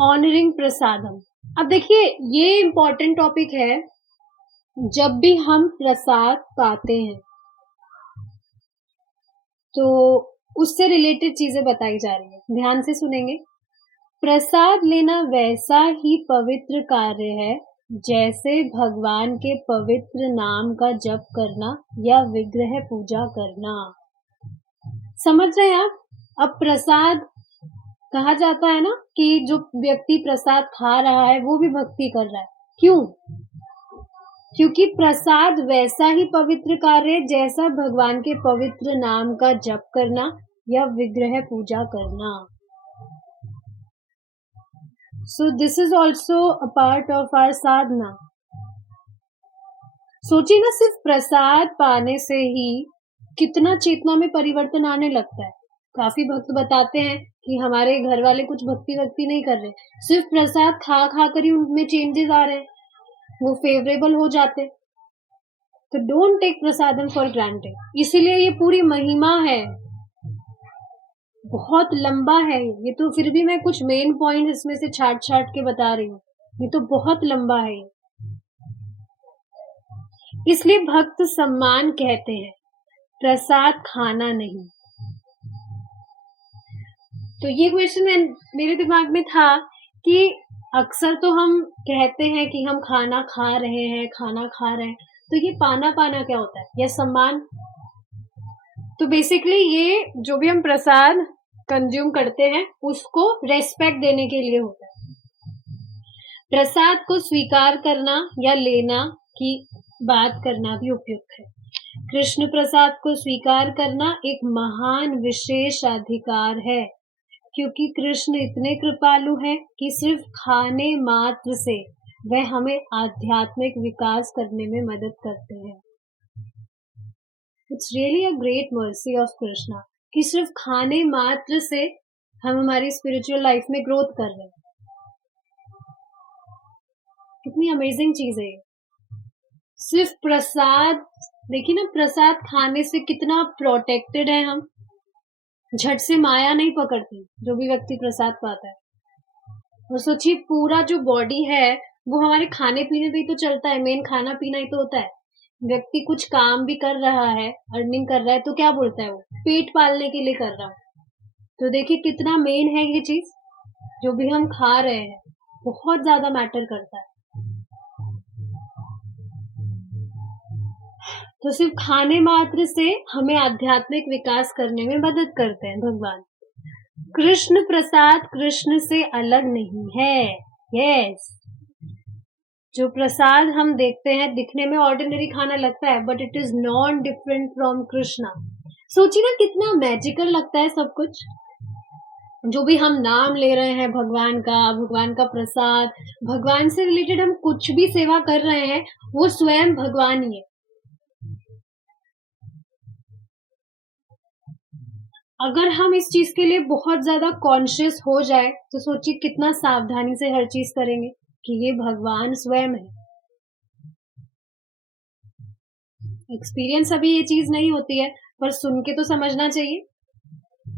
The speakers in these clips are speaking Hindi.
ऑनरिंग प्रसादम। अब देखिए, ये इम्पोर्टेंट टॉपिक है। जब भी हम प्रसाद पाते हैं तो उससे रिलेटेड चीजें बताई जा रही है, ध्यान से सुनेंगे। प्रसाद लेना वैसा ही पवित्र कार्य है जैसे भगवान के पवित्र नाम का जप करना या विग्रह पूजा करना। समझ रहे हैं आप? अब प्रसाद कहा जाता है ना कि जो व्यक्ति प्रसाद खा रहा है वो भी भक्ति कर रहा है। क्यों? क्योंकि प्रसाद वैसा ही पवित्र कार्य है जैसा भगवान के पवित्र नाम का जप करना या विग्रह पूजा करना। So this is also a part of our sadhana. सोचिए ना, सिर्फ प्रसाद पाने से ही कितना चेतना में परिवर्तन आने लगता है। काफी भक्त बताते हैं कि हमारे घर वाले कुछ भक्ति नहीं कर रहे, सिर्फ प्रसाद खा कर ही उनमें चेंजेस आ रहे हैं, वो फेवरेबल हो जाते। तो don't take prasadam for granted. इसीलिए ये पूरी महिमा है, बहुत लंबा है ये तो, फिर भी मैं कुछ मेन पॉइंट इसमें से छाट के बता रही हूँ। ये तो बहुत लंबा है ये। इसलिए भक्त सम्मान कहते हैं, प्रसाद खाना नहीं। तो ये क्वेश्चन मेरे दिमाग में था कि अक्सर तो हम कहते हैं कि हम खाना खा रहे हैं, तो ये पाना क्या होता है? या सम्मान। तो बेसिकली ये जो भी हम प्रसाद कंज्यूम करते हैं उसको रेस्पेक्ट देने के लिए होता है। प्रसाद को स्वीकार करना या लेना की बात करना भी उपयुक्त है। कृष्ण प्रसाद को स्वीकार करना एक महान विशेष अधिकार है, क्योंकि कृष्ण इतने कृपालु हैं कि सिर्फ खाने मात्र से वह हमें आध्यात्मिक विकास करने में मदद करते हैं। It's really a great mercy of Krishna कि सिर्फ खाने मात्र से हम हमारी स्पिरिचुअल लाइफ में ग्रोथ कर रहे हैं। कितनी अमेजिंग चीज है ये। सिर्फ प्रसाद, देखिए ना, प्रसाद खाने से कितना प्रोटेक्टेड है हम। झट से माया नहीं पकड़ती जो भी व्यक्ति प्रसाद पाता है। और सोचिए, पूरा जो बॉडी है वो हमारे खाने पीने पे ही तो चलता है, मेन खाना पीना ही तो होता है। व्यक्ति कुछ काम भी कर रहा है, अर्निंग कर रहा है, तो क्या बोलता है? वो पेट पालने के लिए कर रहा है। तो देखिए कितना मेन है ये चीज। जो भी हम खा रहे हैं बहुत ज्यादा मैटर करता है। तो सिर्फ खाने मात्र से हमें आध्यात्मिक विकास करने में मदद करते हैं भगवान। कृष्ण प्रसाद कृष्ण से अलग नहीं है। यस, जो प्रसाद हम देखते हैं दिखने में ऑर्डिनरी खाना लगता है, but it is non different from Krishna. सोचिए ना कितना मैजिकल लगता है सब कुछ। जो भी हम नाम ले रहे हैं भगवान का प्रसाद, भगवान से रिलेटेड हम कुछ भी सेवा कर रहे हैं, वो स्वयं भगवान ही है। अगर हम इस चीज के लिए बहुत ज्यादा कॉन्शियस हो जाए तो सोचिए कितना सावधानी से हर चीज करेंगे कि ये भगवान स्वयं है। एक्सपीरियंस अभी ये चीज नहीं होती है, पर सुन के तो समझना चाहिए।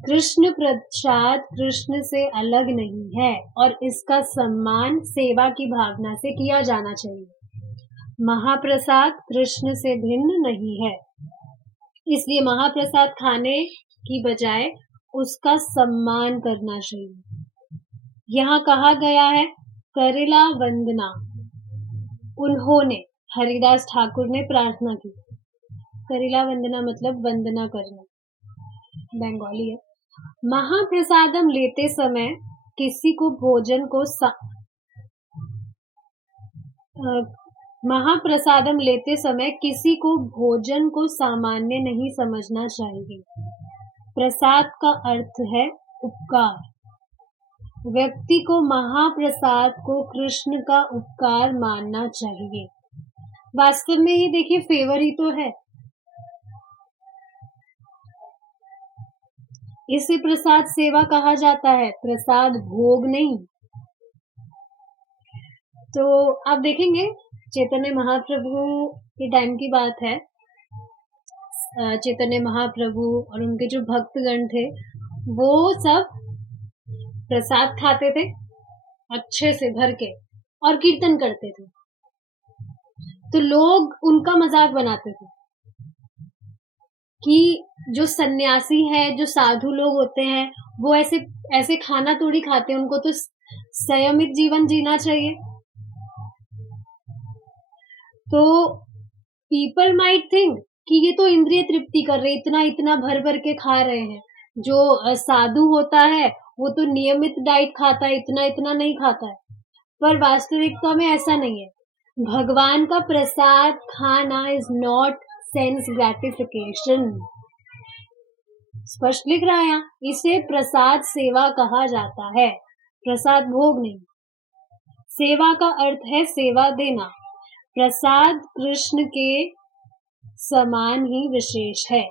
कृष्ण प्रसाद कृष्ण से अलग नहीं है और इसका सम्मान सेवा की भावना से किया जाना चाहिए। महाप्रसाद कृष्ण से भिन्न नहीं है, इसलिए महाप्रसाद खाने की बजाय उसका सम्मान करना चाहिए। यहाँ कहा गया है करेला वंदना। उन्होंने, हरिदास ठाकुर ने प्रार्थना की। करेला वंदना मतलब वंदना करना, बंगाली है। महाप्रसादम लेते समय किसी को भोजन को महाप्रसादम लेते समय किसी को भोजन को सामान्य नहीं समझना चाहिए। प्रसाद का अर्थ है उपकार। व्यक्ति को महाप्रसाद को कृष्ण का उपकार मानना चाहिए। वास्तव में ये देखिए फेवर ही तो है। इसे प्रसाद सेवा कहा जाता है, प्रसाद भोग नहीं। तो आप देखेंगे चैतन्य महाप्रभु के टाइम की बात है। चैतन्य महाप्रभु और उनके जो भक्तगण थे वो सब प्रसाद खाते थे अच्छे से भर के और कीर्तन करते थे, तो लोग उनका मजाक बनाते थे कि जो सन्यासी है, जो साधु लोग होते हैं, वो ऐसे ऐसे खाना थोड़ी खाते हैं, उनको तो संयमित जीवन जीना चाहिए। तो पीपल माइट थिंक कि ये तो इंद्रिय तृप्ति कर रहे, इतना इतना भर भर के खा रहे हैं। जो साधु होता है वो तो नियमित डाइट खाता है, इतना इतना नहीं खाता है, पर वास्तविकता में ऐसा नहीं है। भगवान का प्रसाद खाना इज नॉट सेंस ग्रेटिफिकेशन, स्पष्ट लिख रहा है यहाँ, इसे प्रसाद सेवा कहा जाता है, प्रसाद भोग नहीं। सेवा का अर्थ है सेवा देना। प्रसाद कृष्ण के समान ही विशेष है,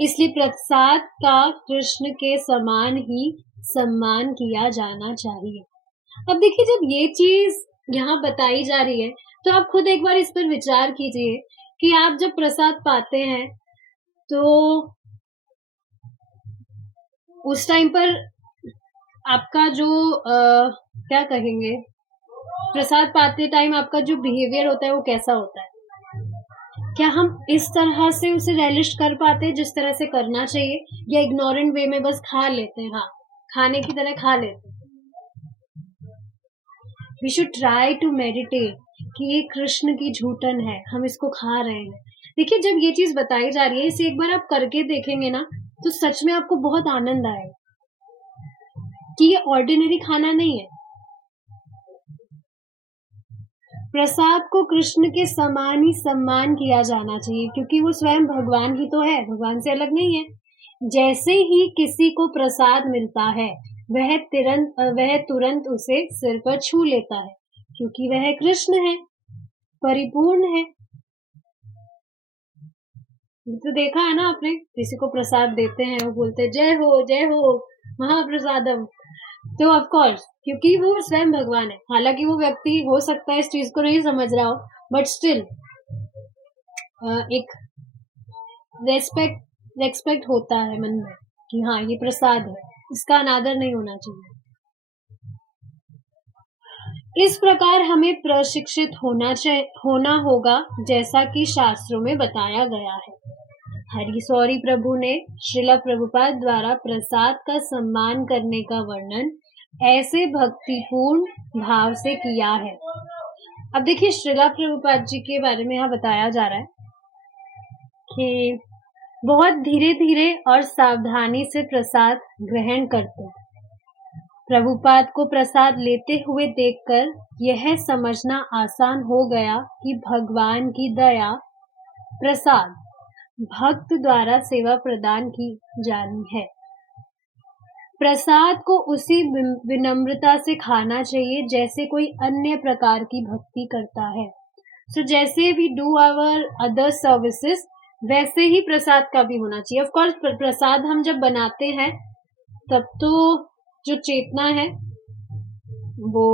इसलिए प्रसाद का कृष्ण के समान ही सम्मान किया जाना चाहिए। अब देखिए, जब ये चीज यहाँ बताई जा रही है तो आप खुद एक बार इस पर विचार कीजिए कि आप जब प्रसाद पाते हैं तो उस टाइम पर आपका जो क्या कहेंगे, प्रसाद पाते टाइम आपका जो बिहेवियर होता है वो कैसा होता है? क्या हम इस तरह से उसे रेलिश कर पाते हैं जिस तरह से करना चाहिए, या इग्नोरेंट वे में बस खा लेते हैं? हाँ, खाने की तरह खा लेते हैं। We should try to meditate कि ये कृष्ण की झूठन है, हम इसको खा रहे हैं। देखिए, जब ये चीज बताई जा रही है, इसे एक बार आप करके देखेंगे ना तो सच में आपको बहुत आनंद आएगा कि ये ऑर्डिनरी खाना नहीं है। प्रसाद को कृष्ण के समान ही सम्मान किया जाना चाहिए, क्योंकि वो स्वयं भगवान ही तो है, भगवान से अलग नहीं है। जैसे ही किसी को प्रसाद मिलता है वह तुरंत उसे सिर पर छू लेता है, क्योंकि वह कृष्ण है, परिपूर्ण है। तो देखा है ना आपने, किसी को प्रसाद देते हैं वो बोलते जय हो महाप्रसादम, तो ऑफ कोर्स क्योंकि वो स्वयं भगवान है। हालांकि वो व्यक्ति हो सकता है इस चीज को नहीं समझ रहा हो, बट स्टिल एक रेस्पेक्ट होता है मन में कि हाँ ये प्रसाद है, इसका अनादर नहीं होना चाहिए। इस प्रकार हमें प्रशिक्षित होना होगा, जैसा कि शास्त्रों में बताया गया है। हरि सौरी प्रभु ने श्रीला प्रभुपाद द्वारा प्रसाद का सम्मान करने का वर्णन ऐसे भक्तिपूर्ण भाव से किया है। अब देखिए, श्रीला प्रभुपाद जी के बारे में यहाँ बताया जा रहा है कि बहुत धीरे धीरे और सावधानी से प्रसाद ग्रहण करते। प्रभुपाद को प्रसाद लेते हुए देखकर यह समझना आसान हो गया कि भगवान की दया प्रसाद भक्त द्वारा सेवा प्रदान की जानी है। प्रसाद को उसी विनम्रता से खाना चाहिए जैसे कोई अन्य प्रकार की भक्ति करता है। सो जैसे we do our other services, वैसे ही प्रसाद का भी होना चाहिए। ऑफ कोर्स प्रसाद हम जब बनाते हैं तब तो जो चेतना है वो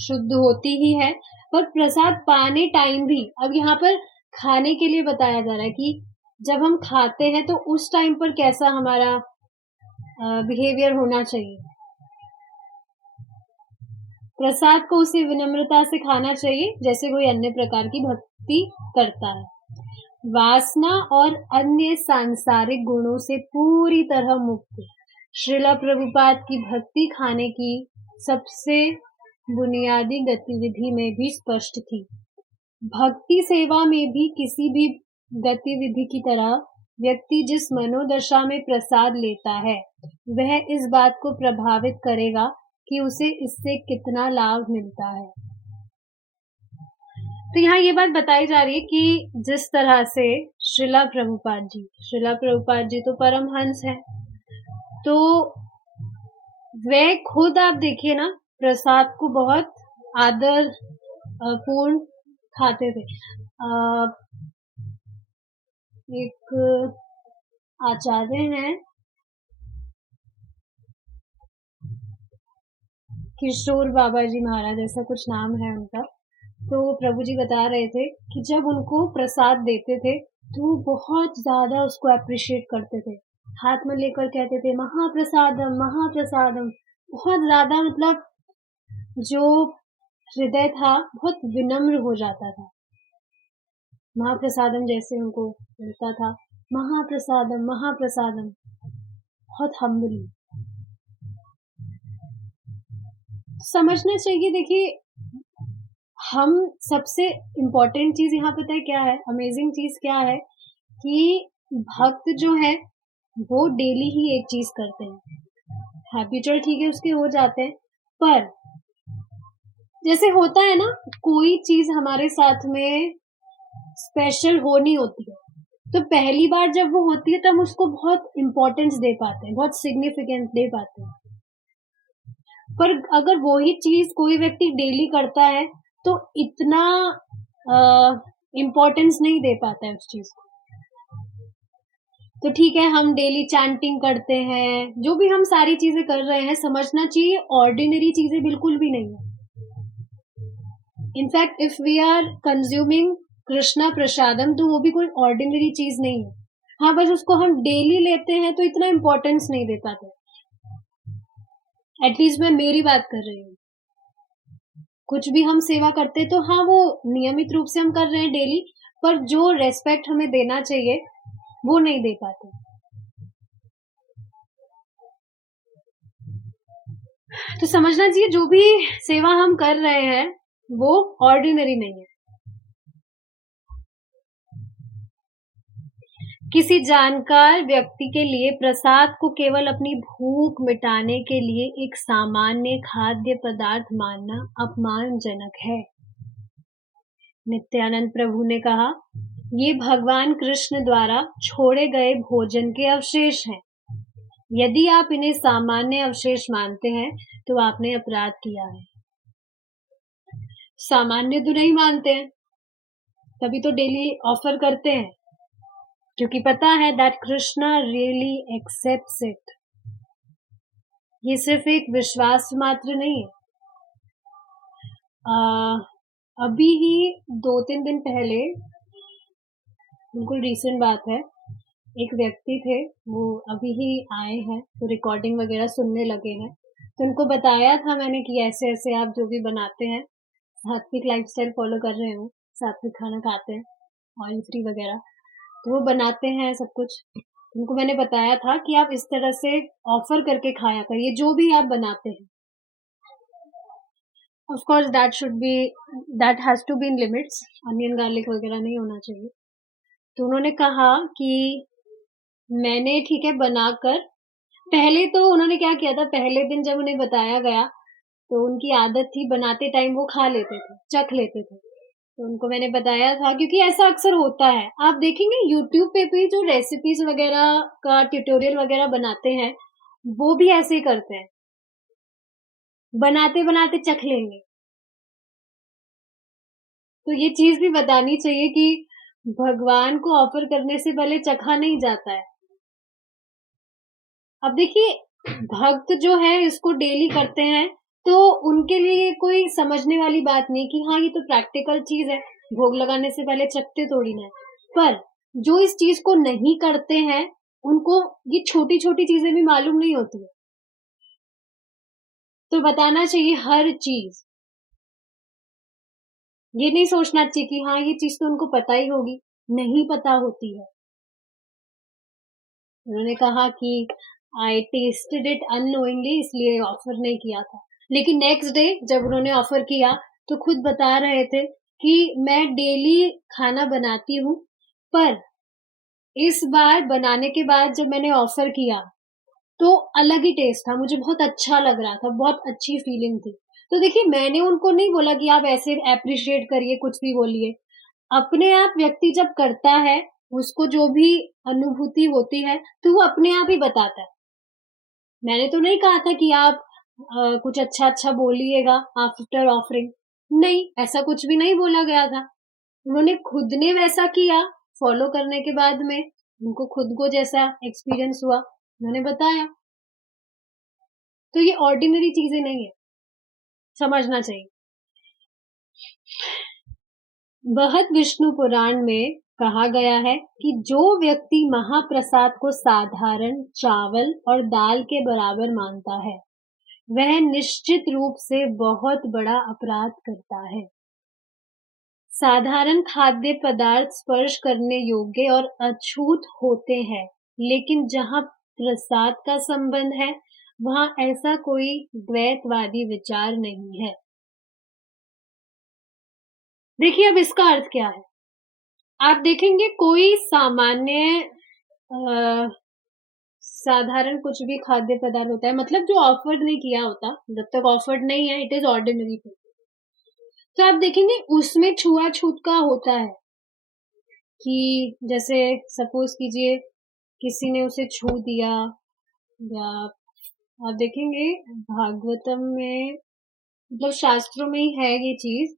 शुद्ध होती ही है, पर प्रसाद पाने टाइम भी, अब यहाँ पर खाने के लिए बताया जा रहा है कि जब हम खाते हैं तो उस टाइम पर कैसा हमारा बिहेवियर होना चाहिए। प्रसाद को उसी विनम्रता से खाना चाहिए जैसे कोई अन्य प्रकार की भक्ति करता है। वासना और अन्य सांसारिक गुणों से पूरी तरह मुक्त श्रीला प्रभुपाद की भक्ति खाने की सबसे बुनियादी गतिविधि में भी स्पष्ट थी। भक्ति सेवा में भी किसी भी गतिविधि की तरह व्यक्ति जिस मनोदशा में प्रसाद लेता है वह इस बात को प्रभावित करेगा कि उसे इससे कितना लाभ मिलता है। तो यहाँ ये बात बताई जा रही है कि जिस तरह से श्रीला प्रभुपाद जी तो परमहंस है, तो वे खुद आप देखिए ना प्रसाद को बहुत आदर पूर्ण खाते थे। एक आचार्य हैं किशोर बाबा जी महाराज, ऐसा कुछ नाम है उनका, तो प्रभु जी बता रहे थे कि जब उनको प्रसाद देते थे तो बहुत ज्यादा उसको अप्रिशिएट करते थे, हाथ में लेकर कहते थे महाप्रसादम महाप्रसादम, बहुत ज्यादा मतलब जो हृदय था बहुत विनम्र हो जाता था। महाप्रसादम जैसे उनको मिलता था, महाप्रसादम महाप्रसादम, बहुत हम्बली। समझना चाहिए, देखिए हम सबसे इम्पोर्टेंट चीज यहाँ पता है क्या है, अमेजिंग चीज क्या है कि भक्त जो है वो डेली ही एक चीज करते हैं, हैबिचुअल ठीक है उसके हो जाते हैं, पर जैसे होता है ना कोई चीज हमारे साथ में स्पेशल होनी होती है, तो पहली बार जब वो होती है तो हम उसको बहुत इम्पोर्टेंस दे पाते हैं, बहुत सिग्निफिकेंस दे पाते हैं। पर अगर वही चीज कोई व्यक्ति डेली करता है तो इतना इम्पोर्टेंस नहीं दे पाता है उस चीज को। तो ठीक है हम डेली चैंटिंग करते हैं, जो भी हम सारी चीजें कर रहे हैं, समझना चाहिए ऑर्डिनरी चीजें बिल्कुल भी नहीं है। In fact if we are consuming Krishna prasadam तो वो भी कोई ऑर्डिनरी चीज नहीं है। हाँ बस उसको हम डेली लेते हैं तो इतना इम्पोर्टेंस नहीं दे पाते। एटलीस्ट मैं मेरी बात कर रही हूँ, कुछ भी हम सेवा करते तो हाँ वो नियमित रूप से हम कर रहे हैं डेली, पर जो रेस्पेक्ट हमें देना चाहिए वो नहीं दे पाते। तो समझना चाहिए जो भी सेवा हम कर रहे हैं वो ऑर्डिनरी नहीं है। किसी जानकार व्यक्ति के लिए प्रसाद को केवल अपनी भूख मिटाने के लिए एक सामान्य खाद्य पदार्थ मानना अपमानजनक है। नित्यानंद प्रभु ने कहा, ये भगवान कृष्ण द्वारा छोड़े गए भोजन के अवशेष हैं। यदि आप इन्हें सामान्य अवशेष मानते हैं तो आपने अपराध किया है। सामान्य तो नहीं मानते हैं, तभी तो डेली ऑफर करते हैं, क्योंकि पता है that Krishna really accepts it. ये सिर्फ एक विश्वास मात्र नहीं है। अभी ही 2-3 दिन पहले, बिल्कुल रीसेंट बात है, एक व्यक्ति थे, वो अभी ही आए हैं तो रिकॉर्डिंग वगैरह सुनने लगे हैं, तो उनको बताया था मैंने कि ऐसे ऐसे आप जो भी बनाते हैं, सात्विक लाइफस्टाइल फॉलो कर रहे हो, सात्विक खाना खाते हैं, ऑयल फ्री वगैरह, तो वो बनाते हैं सब कुछ। उनको मैंने बताया था कि आप इस तरह से ऑफर करके खाया करिए जो भी आप बनाते हैं। Of course that has to be in limits, onion garlic वगैरह नहीं होना चाहिए। तो उन्होंने कहा कि मैंने ठीक है बनाकर, पहले तो उन्होंने क्या किया था, पहले दिन जब उन्हें बताया गया तो उनकी आदत थी बनाते टाइम वो खा लेते थे, चख लेते थे। तो उनको मैंने बताया था, क्योंकि ऐसा अक्सर होता है, आप देखेंगे यूट्यूब पे भी जो रेसिपीज वगैरह का ट्यूटोरियल वगैरह बनाते हैं वो भी ऐसे ही करते हैं, बनाते बनाते चख लेंगे। तो ये चीज भी बतानी चाहिए कि भगवान को ऑफर करने से पहले चखा नहीं जाता है। अब देखिए भक्त जो है इसको डेली करते हैं तो उनके लिए कोई समझने वाली बात नहीं कि हाँ ये तो प्रैक्टिकल चीज है, भोग लगाने से पहले चखते थोड़ी ना। पर जो इस चीज को नहीं करते हैं उनको ये छोटी छोटी चीजें भी मालूम नहीं होती है, तो बताना चाहिए हर चीज। ये नहीं सोचना चाहिए कि हाँ ये चीज तो उनको पता ही होगी, नहीं पता होती है। उन्होंने कहा कि आई टेस्टेड इट अननोइंगली, इसलिए ऑफर नहीं किया था। लेकिन नेक्स्ट डे जब उन्होंने ऑफर किया तो खुद बता रहे थे कि मैं डेली खाना बनाती हूँ, पर इस बार बनाने के बाद जब मैंने ऑफर किया तो अलग ही टेस्ट था, मुझे बहुत अच्छा लग रहा था, बहुत अच्छी फीलिंग थी। तो देखिए मैंने उनको नहीं बोला कि आप ऐसे अप्रिशिएट करिए, कुछ भी बोलिए। अपने आप व्यक्ति जब करता है उसको जो भी अनुभूति होती है तो वो अपने आप ही बताता है। मैंने तो नहीं कहा था कि आप कुछ अच्छा अच्छा बोलिएगा आफ्टर ऑफरिंग, नहीं ऐसा कुछ भी नहीं बोला गया था। उन्होंने खुद ने वैसा किया, फॉलो करने के बाद में उनको खुद को जैसा एक्सपीरियंस हुआ उन्होंने बताया। तो ये ऑर्डिनरी चीजें नहीं है, समझना चाहिए। बृहद विष्णु पुराण में कहा गया है कि जो व्यक्ति महाप्रसाद को साधारण चावल और दाल के बराबर मानता है वह निश्चित रूप से बहुत बड़ा अपराध करता है। साधारण खाद्य पदार्थ स्पर्श करने योग्य और अछूत होते हैं, लेकिन जहाँ प्रसाद का संबंध है, वहाँ ऐसा कोई द्वैतवादी विचार नहीं है। देखिए अब इसका अर्थ क्या है? आप देखेंगे कोई सामान्य साधारण कुछ भी खाद्य पदार्थ होता है, मतलब जो ऑफर्ड नहीं किया होता, जब तक ऑफर्ड नहीं है, इट इज ऑर्डिनरी फूड। तो आप देखेंगे उसमें छुआछूत का होता है कि जैसे सपोज कीजिए किसी ने उसे छू दिया, या आप देखेंगे भागवतम में, मतलब शास्त्रों में ही है ये चीज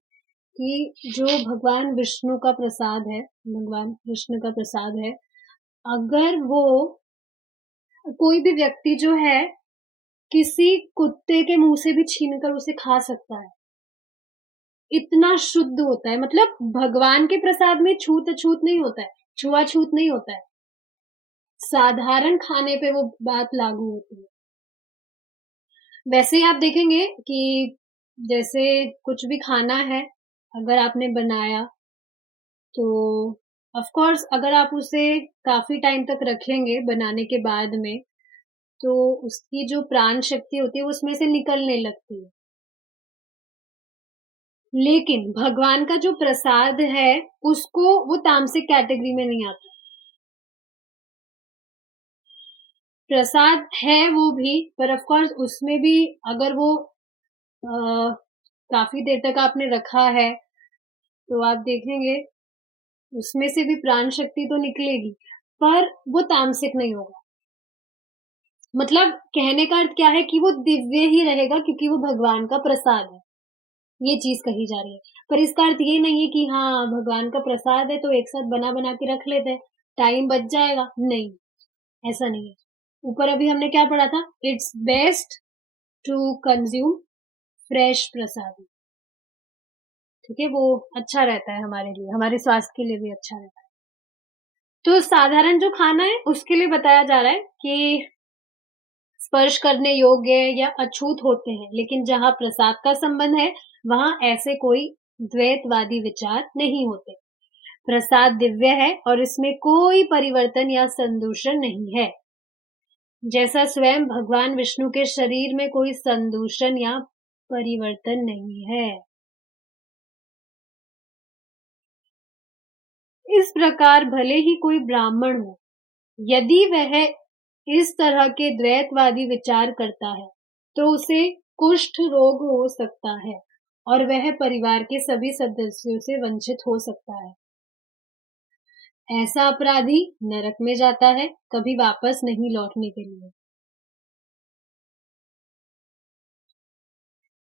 कि जो भगवान विष्णु का प्रसाद है, भगवान कृष्ण का प्रसाद है, अगर वो कोई भी व्यक्ति जो है किसी कुत्ते के मुंह से भी छीनकर उसे खा सकता है, इतना शुद्ध होता है। मतलब भगवान के प्रसाद में छूत अछूत नहीं होता है, छुआछूत नहीं होता है, साधारण खाने पे वो बात लागू होती है। वैसे ही आप देखेंगे कि जैसे कुछ भी खाना है, अगर आपने बनाया तो ऑफ कोर्स अगर आप उसे काफी टाइम तक रखेंगे बनाने के बाद में, तो उसकी जो प्राण शक्ति होती है वो उसमें से निकलने लगती है। लेकिन भगवान का जो प्रसाद है उसको वो तामसिक कैटेगरी में नहीं आता। प्रसाद है वो भी, पर ऑफ कोर्स उसमें भी अगर वो काफी देर तक आपने रखा है तो आप देखेंगे उसमें से भी प्राण शक्ति तो निकलेगी, पर वो तामसिक नहीं होगा। मतलब कहने का अर्थ क्या है कि वो दिव्य ही रहेगा क्योंकि वो भगवान का प्रसाद है, ये चीज कही जा रही है। पर इसका अर्थ ये नहीं है कि हाँ भगवान का प्रसाद है तो एक साथ बना बना के रख लेते हैं, टाइम बच जाएगा, नहीं, ऐसा नहीं है। ऊपर अभी हमने क्या पढ़ा था, it's best to consume fresh prasad, ठीक है, वो अच्छा रहता है हमारे लिए, हमारे स्वास्थ्य के लिए भी अच्छा रहता है। तो साधारण जो खाना है उसके लिए बताया जा रहा है कि स्पर्श करने योग्य या अछूत होते हैं, लेकिन जहां प्रसाद का संबंध है वहां ऐसे कोई द्वैतवादी विचार नहीं होते। प्रसाद दिव्य है और इसमें कोई परिवर्तन या संदूषण नहीं है, जैसा स्वयं भगवान विष्णु के शरीर में कोई संदूषण या परिवर्तन नहीं है। इस प्रकार भले ही कोई ब्राह्मण हो, यदि वह इस तरह के द्वैतवादी विचार करता है तो उसे कुष्ठ रोग हो सकता है और वह परिवार के सभी सदस्यों से वंचित हो सकता है। ऐसा अपराधी नरक में जाता है, कभी वापस नहीं लौटने के लिए।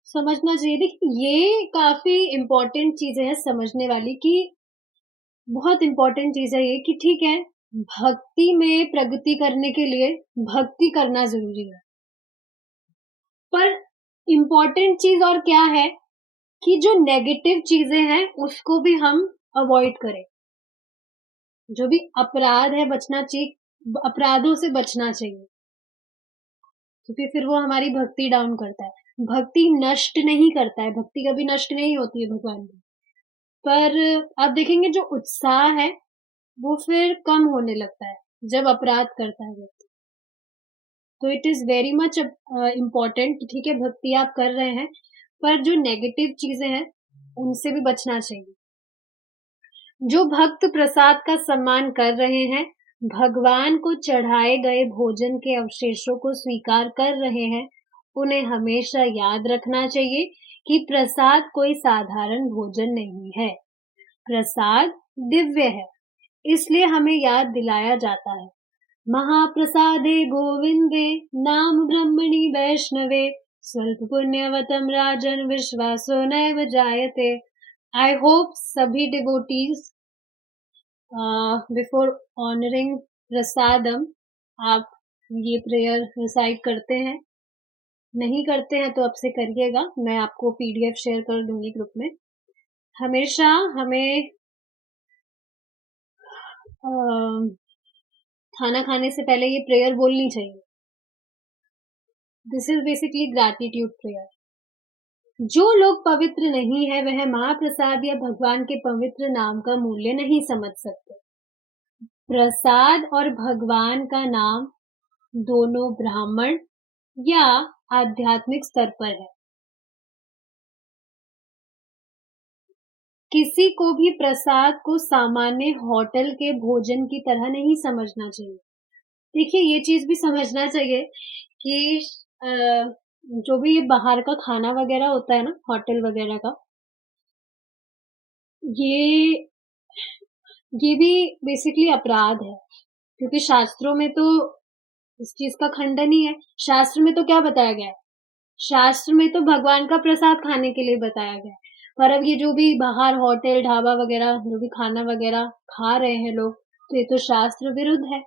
समझना चाहिए। देखिए ये काफी इंपॉर्टेंट चीजें हैं समझने वाली, कि बहुत इंपॉर्टेंट चीज है ये कि ठीक है, भक्ति में प्रगति करने के लिए भक्ति करना जरूरी है, पर इंपॉर्टेंट चीज और क्या है कि जो नेगेटिव चीजें हैं उसको भी हम अवॉइड करें। जो भी अपराध है बचना चाहिए, अपराधों से बचना चाहिए, क्योंकि फिर वो हमारी भक्ति डाउन करता है। भक्ति नष्ट नहीं करता है, भक्ति कभी नष्ट नहीं होती है भगवान की, पर आप देखेंगे जो उत्साह है वो फिर कम होने लगता है जब अपराध करता है व्यक्ति। तो it is very much important, ठीक है भक्ति आप कर रहे हैं, पर जो नेगेटिव चीजें हैं उनसे भी बचना चाहिए। जो भक्त प्रसाद का सम्मान कर रहे हैं, भगवान को चढ़ाए गए भोजन के अवशेषों को स्वीकार कर रहे हैं, उन्हें हमेशा याद रखना चाहिए कि प्रसाद कोई साधारण भोजन नहीं है, प्रसाद दिव्य है, इसलिए हमें याद दिलाया जाता है। महाप्रसादे गोविंदे नाम ब्रह्मणि वैष्णवे स्वल्प पुण्यवतम राजन विश्वासो नैव जायते। आई होप सभी डिवोटीज बिफोर ऑनरिंग प्रसादम आप ये प्रेयर रिसाइट करते हैं। नहीं करते हैं तो अब से करिएगा, मैं आपको पीडीएफ शेयर कर दूंगी ग्रुप में। हमेशा हमें खाना खाने से पहले ये प्रेयर बोलनी चाहिए। This is basically gratitude prayer. जो लोग पवित्र नहीं है वह महाप्रसाद या भगवान के पवित्र नाम का मूल्य नहीं समझ सकते। प्रसाद और भगवान का नाम दोनों ब्राह्मण या आध्यात्मिक स्तर पर है। किसी को भी प्रसाद को सामान्य होटल के भोजन की तरह नहीं समझना चाहिए। देखिए, ये चीज भी समझना चाहिए कि जो भी ये बाहर का खाना वगैरह होता है ना, होटल वगैरह का, ये भी बेसिकली अपराध है, क्योंकि शास्त्रों में तो इस चीज का खंडन ही है। शास्त्र में तो क्या बताया गया है? शास्त्र में तो भगवान का प्रसाद खाने के लिए बताया गया है। पर अब ये जो भी बाहर होटल ढाबा वगैरह जो भी खाना वगैरह खा रहे हैं लोग, तो ये तो शास्त्र विरुद्ध है।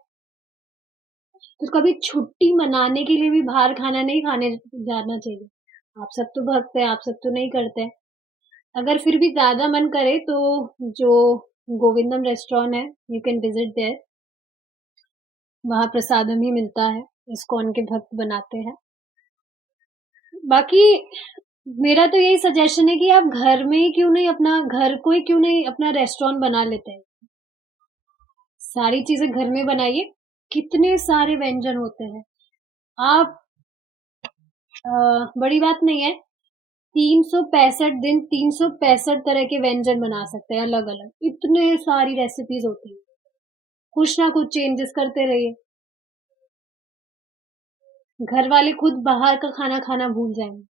तो कभी छुट्टी मनाने के लिए भी बाहर खाना नहीं खाने जाना चाहिए। आप सब तो भक्त हैं, आप सब तो नहीं करते। अगर फिर भी ज्यादा मन करे तो जो गोविंदम रेस्टोरेंट है, यू कैन विजिट देयर। वहां प्रसादम ही मिलता है, इस्कॉन के भक्त बनाते हैं। बाकी मेरा तो यही सजेशन है कि आप घर में ही क्यों नहीं अपना घर को ही क्यों नहीं अपना रेस्टोरेंट बना लेते हैं। सारी चीजें घर में बनाइए। कितने सारे व्यंजन होते हैं। आप बड़ी बात नहीं है, 365 दिन 365 तरह के व्यंजन बना सकते हैं अलग अलग। इतने सारी रेसिपीज होती है, कुछ ना कुछ चेंजेस करते रहिए। घर वाले खुद बाहर का खाना खाना भूल जाएंगे,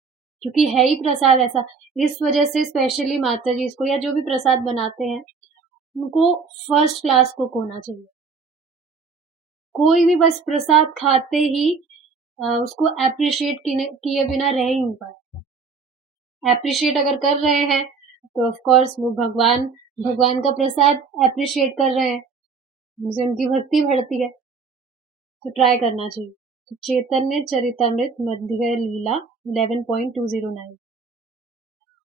क्योंकि है ही प्रसाद ऐसा। इस वजह से स्पेशली माता जी इसको या जो भी प्रसाद बनाते हैं उनको फर्स्ट क्लास कुक होना चाहिए। कोई भी बस प्रसाद खाते ही उसको अप्रिशिएट किए बिना रह ही नहीं पाए। अप्रिशिएट अगर कर रहे हैं तो ऑफ कोर्स वो भगवान का प्रसाद अप्रिशिएट कर रहे हैं, मुझे उनकी भक्ति बढ़ती है, तो ट्राई करना चाहिए। तो चैतन्य चरितमृत मध्य लीला 11.209।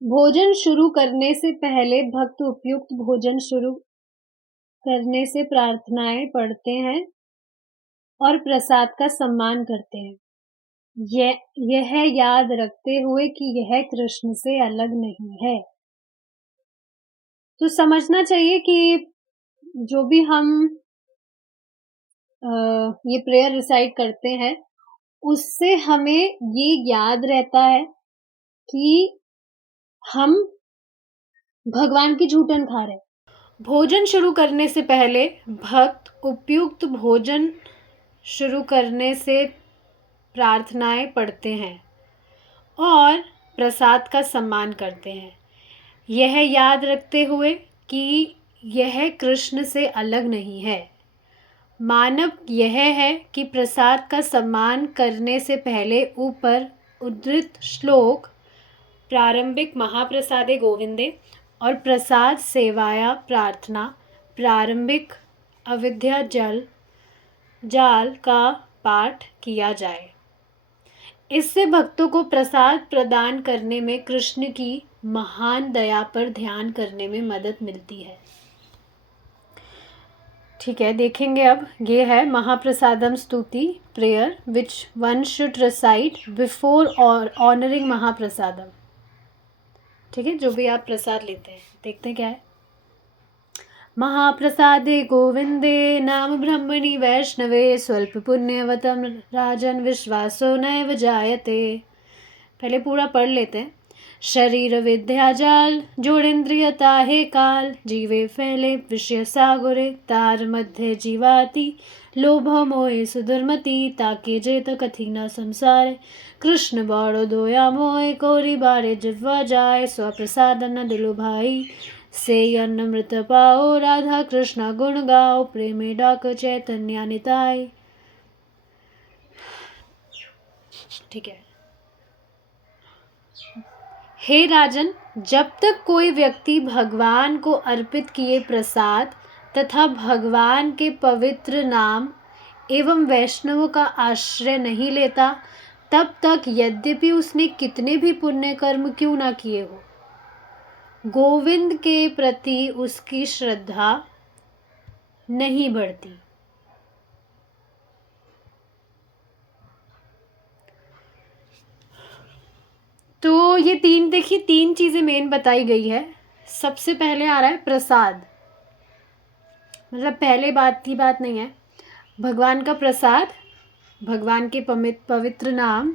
भोजन शुरू करने से पहले भक्त उपयुक्त भोजन शुरू करने से प्रार्थनाएं पढ़ते हैं और प्रसाद का सम्मान करते हैं, यह याद रखते हुए कि यह कृष्ण से अलग नहीं है। तो समझना चाहिए कि जो भी हम ये प्रेयर रिसाइट करते हैं उससे हमें ये याद रहता है कि हम भगवान की झूठन खा रहे हैं। भोजन शुरू करने से पहले भक्त उपयुक्त भोजन शुरू करने से प्रार्थनाएं पढ़ते हैं और प्रसाद का सम्मान करते हैं, यह याद रखते हुए कि यह कृष्ण से अलग नहीं है। मानव यह है कि प्रसाद का सम्मान करने से पहले ऊपर उद्धृत श्लोक प्रारंभिक महाप्रसादे गोविंदे और प्रसाद सेवाया प्रार्थना प्रारंभिक अविद्या जाल का पाठ किया जाए। इससे भक्तों को प्रसाद प्रदान करने में कृष्ण की महान दया पर ध्यान करने में मदद मिलती है। ठीक है, देखेंगे अब। ये है महाप्रसादम स्तुति prayer which one should recite before और ऑनरिंग महाप्रसादम। ठीक है, जो भी आप प्रसाद लेते हैं, देखते हैं क्या है। महाप्रसादे गोविंदे नाम ब्रह्मणि वैष्णवे स्वल्प पुण्यवतम राजन विश्वासो नैव जायते। पहले पूरा पढ़ लेते हैं। शरीर विद्या जाल जोड़ेन्द्रियता है काल, जीवे फैले विषय सागरे तार मध्य जीवाति लोभ मोहे सुदुर्मति ताके जेत कथिना संसार कृष्ण बाड़ो दोया मोहे कोरी बारे जिह्वा जाए स्वप्रसाद न दिलो भाई से अन्न मृत पाओ राधा कृष्ण गुण गाओ प्रेमे डाक चैतन्य निताय। ठीक है। हे राजन, जब तक कोई व्यक्ति भगवान को अर्पित किए प्रसाद तथा भगवान के पवित्र नाम एवं वैष्णवों का आश्रय नहीं लेता, तब तक यद्यपि उसने कितने भी पुण्य कर्म क्यों ना किए हो, गोविंद के प्रति उसकी श्रद्धा नहीं बढ़ती। तो ये देखिए 3 चीज़ें मेन बताई गई है। सबसे पहले आ रहा है प्रसाद, मतलब पहले बात की बात नहीं है, भगवान का प्रसाद, भगवान के पवित्र नाम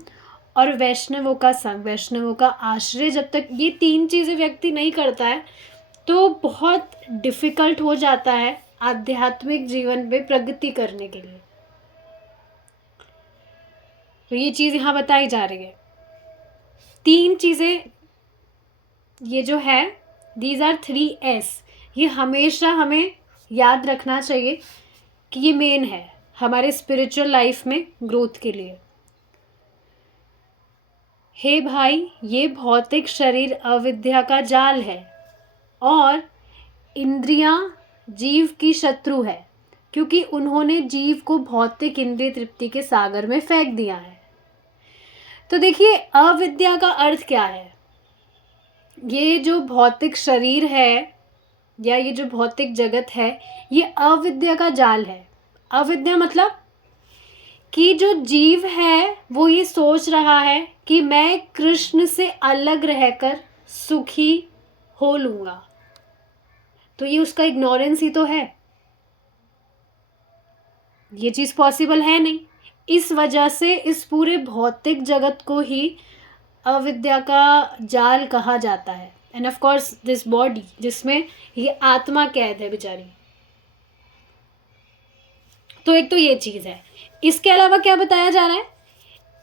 और वैष्णवों का संग, वैष्णवों का आश्रय। जब तक ये 3 चीज़ें व्यक्ति नहीं करता है तो बहुत डिफ़िकल्ट हो जाता है आध्यात्मिक जीवन में प्रगति करने के लिए। तो ये चीज़ यहाँ बताई जा रही है। 3 चीज़ें ये जो है, दीज आर 3S, ये हमेशा हमें याद रखना चाहिए कि ये मेन है हमारे स्पिरिचुअल लाइफ में ग्रोथ के लिए। हे भाई, ये भौतिक शरीर अविद्या का जाल है और इंद्रियां जीव की शत्रु है, क्योंकि उन्होंने जीव को भौतिक इंद्रिय तृप्ति के सागर में फेंक दिया है। तो देखिए अविद्या का अर्थ क्या है? ये जो भौतिक शरीर है या ये जो भौतिक जगत है, ये अविद्या का जाल है। अविद्या मतलब कि जो जीव है वो ये सोच रहा है कि मैं कृष्ण से अलग रहकर सुखी हो लूँगा, तो ये उसका इग्नोरेंस ही तो है। ये चीज़ पॉसिबल है नहीं, इस वजह से इस पूरे भौतिक जगत को ही अविद्या का जाल कहा जाता है। End of course this body, जिसमें ये आत्मा कैद है बेचारी। तो एक तो ये चीज़ है। इसके अलावा क्या बताया जा रहा है?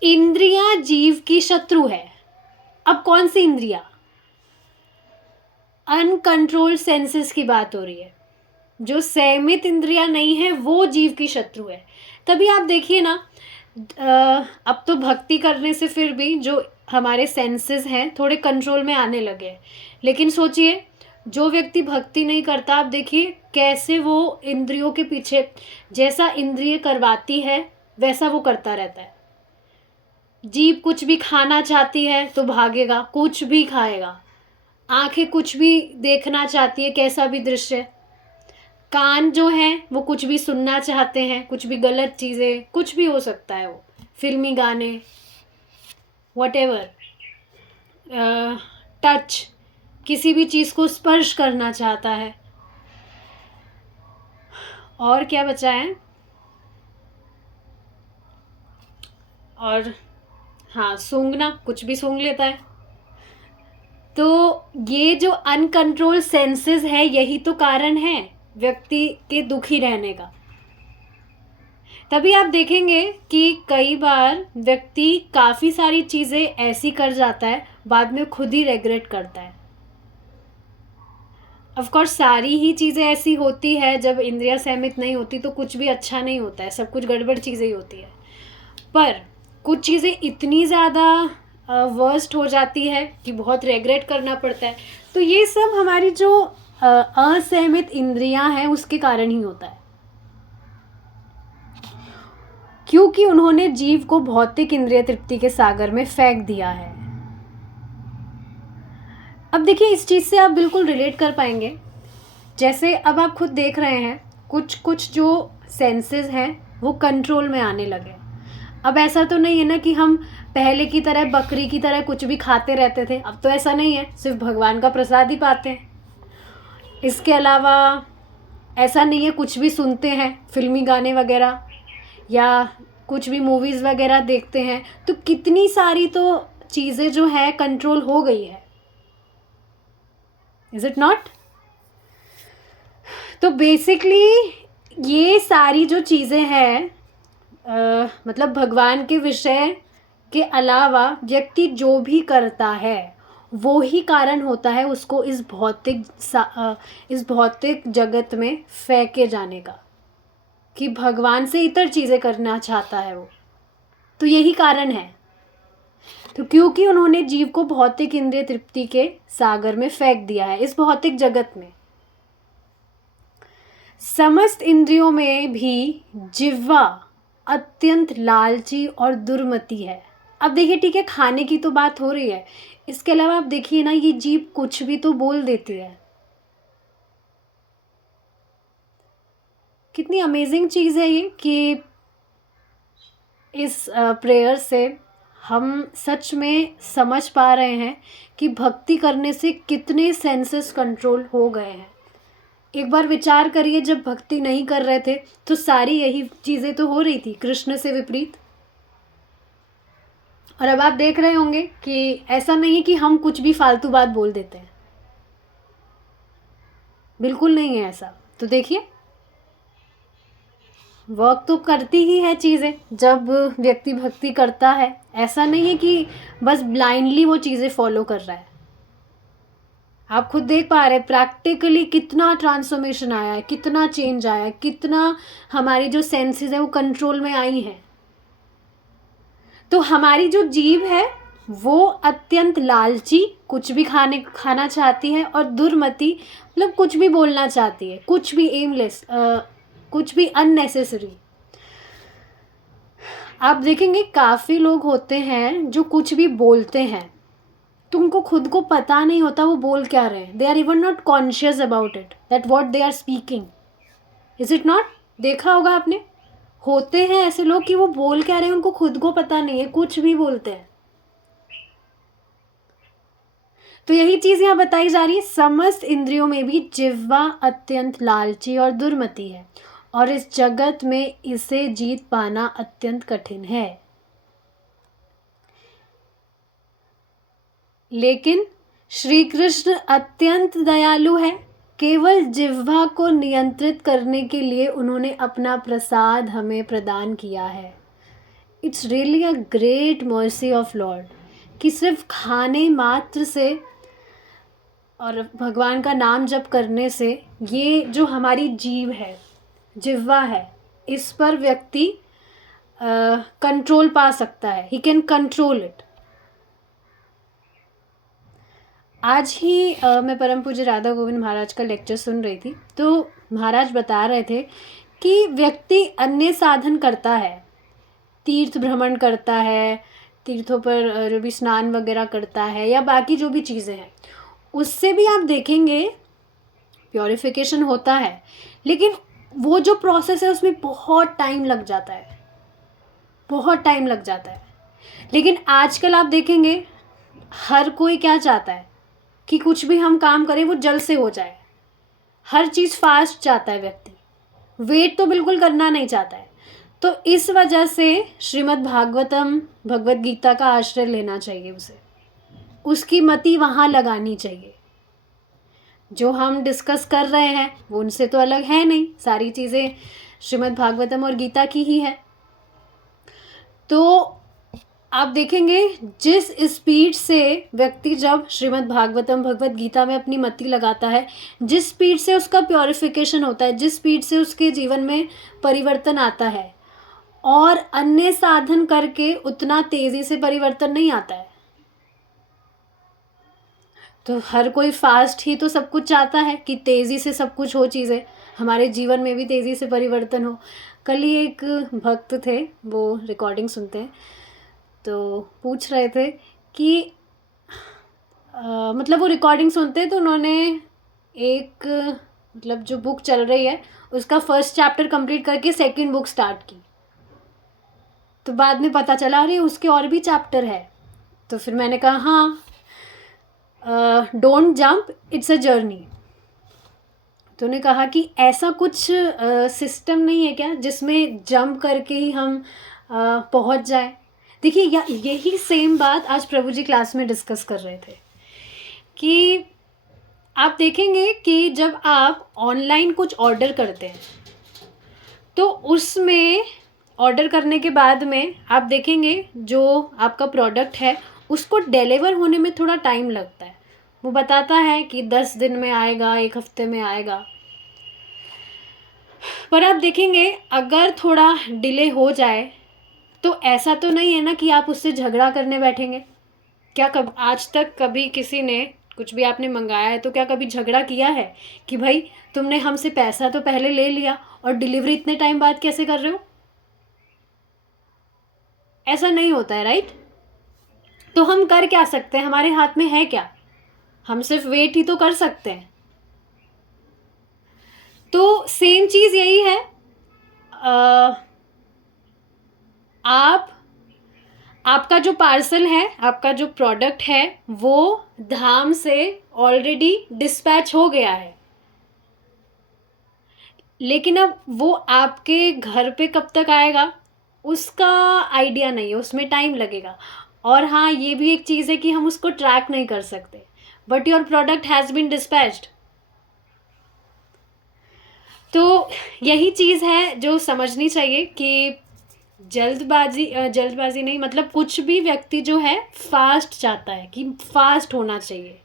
इंद्रियां जीव की शत्रु है। अब कौन सी इंद्रियां? अनकंट्रोल्ड सेंसेस की बात हो रही है। जो संयमित इंद्रियां नहीं है वो जीव की शत्रु है। तभी आप देखिए ना, अब तो भक्ति करने से फिर भी जो हमारे सेंसेस हैं थोड़े कंट्रोल में आने लगे हैं, लेकिन सोचिए जो व्यक्ति भक्ति नहीं करता, आप देखिए कैसे वो इंद्रियों के पीछे, जैसा इंद्रिय करवाती है वैसा वो करता रहता है। जीभ कुछ भी खाना चाहती है तो भागेगा, कुछ भी खाएगा। आंखें कुछ भी देखना चाहती है, कैसा भी दृश्य। कान जो हैं वो कुछ भी सुनना चाहते हैं, कुछ भी गलत चीज़ें, कुछ भी हो सकता है, वो फिल्मी गाने, व्हाटएवर। टच, किसी भी चीज़ को स्पर्श करना चाहता है। और क्या बचा है? और हाँ, सूंघना, कुछ भी सूंघ लेता है। तो ये जो अनकंट्रोल सेंसेस है यही तो कारण है व्यक्ति के दुखी रहने का। तभी आप देखेंगे कि कई बार व्यक्ति काफ़ी सारी चीज़ें ऐसी कर जाता है, बाद में खुद ही रेग्रेट करता है। ऑफ कोर्स सारी ही चीज़ें ऐसी होती है, जब इंद्रियां सहमित नहीं होती तो कुछ भी अच्छा नहीं होता है, सब कुछ गड़बड़ चीज़ें ही होती है। पर कुछ चीज़ें इतनी ज़्यादा वर्स्ट हो जाती है कि बहुत रेग्रेट करना पड़ता है। तो ये सब हमारी जो असहमित इंद्रियां हैं उसके कारण ही होता है, क्योंकि उन्होंने जीव को भौतिक इंद्रिय तृप्ति के सागर में फेंक दिया है। अब देखिए इस चीज़ से आप बिल्कुल रिलेट कर पाएंगे। जैसे अब आप खुद देख रहे हैं कुछ जो सेंसेस हैं वो कंट्रोल में आने लगे। अब ऐसा तो नहीं है ना कि हम पहले की तरह बकरी की तरह कुछ भी खाते रहते थे, अब तो ऐसा नहीं है, सिर्फ भगवान का प्रसाद ही पाते हैं। इसके अलावा ऐसा नहीं है कुछ भी सुनते हैं, फिल्मी गाने वगैरह या कुछ भी मूवीज़ वगैरह देखते हैं, तो कितनी सारी तो चीज़ें जो है कंट्रोल हो गई है। Is it not? तो बेसिकली ये सारी जो चीज़ें हैं, मतलब भगवान के विषय के अलावा व्यक्ति जो भी करता है वो ही कारण होता है उसको इस भौतिक जगत में फेंके जाने का, कि भगवान से इतर चीज़ें करना चाहता है वो। तो यही कारण है। तो क्योंकि उन्होंने जीव को भौतिक इंद्रिय तृप्ति के सागर में फेंक दिया है, इस भौतिक जगत में। समस्त इंद्रियों में भी जिह्वा अत्यंत लालची और दुर्मति है। अब देखिए ठीक है, खाने की तो बात हो रही है, इसके अलावा आप देखिए ना, ये जीभ कुछ भी तो बोल देती है। कितनी अमेजिंग चीज़ है ये कि इस प्रेयर से हम सच में समझ पा रहे हैं कि भक्ति करने से कितने सेंसेस कंट्रोल हो गए हैं। एक बार विचार करिए, जब भक्ति नहीं कर रहे थे तो सारी यही चीज़ें तो हो रही थी कृष्ण से विपरीत। और अब आप देख रहे होंगे कि ऐसा नहीं है कि हम कुछ भी फालतू बात बोल देते हैं, बिल्कुल नहीं है ऐसा। तो देखिए, वर्क तो करती ही है चीज़ें जब व्यक्ति भक्ति करता है। ऐसा नहीं है कि बस ब्लाइंडली वो चीज़ें फॉलो कर रहा है। आप खुद देख पा रहे हैं प्रैक्टिकली कितना ट्रांसफॉर्मेशन आया है, कितना चेंज आया है, कितना हमारी जो सेंसेस है वो कंट्रोल में आई हैं। तो हमारी जो जीभ है वो अत्यंत लालची, कुछ भी खाना चाहती है, और दुर्मति मतलब कुछ भी बोलना चाहती है, कुछ भी एमलेस, कुछ भी अननेसेसरी। आप देखेंगे काफ़ी लोग होते हैं जो कुछ भी बोलते हैं तो उनको खुद को पता नहीं होता वो बोल क्या रहे हैं। They are even not conscious about it that what they are speaking. Is it not? देखा होगा आपने, होते हैं ऐसे लोग कि वो बोल क्या रहे हैं उनको खुद को पता नहीं है, कुछ भी बोलते हैं। तो यही चीज यहाँ बताई जा रही है, समस्त इंद्रियों में भी जिह्वा अत्यंत लालची और दुर्मति है, और इस जगत में इसे जीत पाना अत्यंत कठिन है। लेकिन श्री कृष्ण अत्यंत दयालु है। केवल जिह्वा को नियंत्रित करने के लिए उन्होंने अपना प्रसाद हमें प्रदान किया है। It's really a great mercy of Lord कि सिर्फ खाने मात्र से और भगवान का नाम जप करने से ये जो हमारी जीव है, जिह्वा है, इस पर व्यक्ति कंट्रोल पा सकता है। He can control it. आज ही मैं परम पूज्य राधा गोविंद महाराज का लेक्चर सुन रही थी, तो महाराज बता रहे थे कि व्यक्ति अन्य साधन करता है, तीर्थ भ्रमण करता है, तीर्थों पर जो भी स्नान वगैरह करता है, या बाकी जो भी चीज़ें हैं, उससे भी आप देखेंगे प्योरिफिकेशन होता है। लेकिन वो जो प्रोसेस है उसमें बहुत टाइम लग जाता है, बहुत टाइम लग जाता है। लेकिन आजकल आप देखेंगे हर कोई क्या चाहता है कि कुछ भी हम काम करें वो जल्द से हो जाए। हर चीज़ फास्ट चाहता है व्यक्ति, वेट तो बिल्कुल करना नहीं चाहता है। तो इस वजह से श्रीमद् भागवतम, भगवत गीता का आश्रय लेना चाहिए उसे, उसकी मति वहाँ लगानी चाहिए। जो हम डिस्कस कर रहे हैं वो उनसे तो अलग है नहीं, सारी चीज़ें श्रीमद् भागवतम और गीता की ही है। तो आप देखेंगे जिस स्पीड से व्यक्ति जब श्रीमद् भागवतम भगवत गीता में अपनी मति लगाता है, जिस स्पीड से उसका प्योरिफिकेशन होता है, जिस स्पीड से उसके जीवन में परिवर्तन आता है, और अन्य साधन करके उतना तेज़ी से परिवर्तन नहीं आता है। तो हर कोई फास्ट ही तो सब कुछ चाहता है कि तेज़ी से सब कुछ हो, चीज़ें हमारे जीवन में भी तेज़ी से परिवर्तन हो। कल ही एक भक्त थे, वो रिकॉर्डिंग सुनते हैं, तो पूछ रहे थे कि मतलब वो रिकॉर्डिंग सुनते तो उन्होंने एक मतलब जो बुक चल रही है उसका फर्स्ट चैप्टर कंप्लीट करके सेकंड बुक स्टार्ट की। तो बाद में पता चला अरे उसके और भी चैप्टर है। तो फिर मैंने कहा हाँ, don't jump, it's a journey. तो उन्होंने कहा कि ऐसा कुछ सिस्टम नहीं है क्या जिसमें जंप करके ही हम पहुंच जाए। देखिए यही सेम बात आज प्रभु जी क्लास में डिस्कस कर रहे थे कि आप देखेंगे कि जब आप ऑनलाइन कुछ ऑर्डर करते हैं तो उसमें ऑर्डर करने के बाद में आप देखेंगे जो आपका प्रोडक्ट है उसको डिलीवर होने में थोड़ा टाइम लगता है। वो बताता है कि 10 दिन में आएगा, 1 हफ्ते में आएगा। पर आप देखेंगे अगर थोड़ा डिले हो जाए तो ऐसा तो नहीं है ना कि आप उससे झगड़ा करने बैठेंगे। क्या कब आज तक कभी किसी ने कुछ भी आपने मंगाया है तो क्या कभी झगड़ा किया है कि भाई तुमने हमसे पैसा तो पहले ले लिया और डिलीवरी इतने टाइम बाद कैसे कर रहे हो? ऐसा नहीं होता है, राइट? तो हम कर क्या सकते हैं, हमारे हाथ में है क्या? हम सिर्फ वेट ही तो कर सकते हैं। तो सेम चीज यही है। आप आपका जो पार्सल है, आपका जो प्रोडक्ट है, वो धाम से ऑलरेडी डिस्पैच हो गया है, लेकिन अब वो आपके घर पे कब तक आएगा उसका आइडिया नहीं है, उसमें टाइम लगेगा। और हाँ, ये भी एक चीज़ है कि हम उसको ट्रैक नहीं कर सकते, but your product has been dispatched. तो यही चीज़ है जो समझनी चाहिए कि जल्दबाजी नहीं, मतलब कुछ भी व्यक्ति जो है फास्ट चाहता है कि फास्ट होना चाहिए।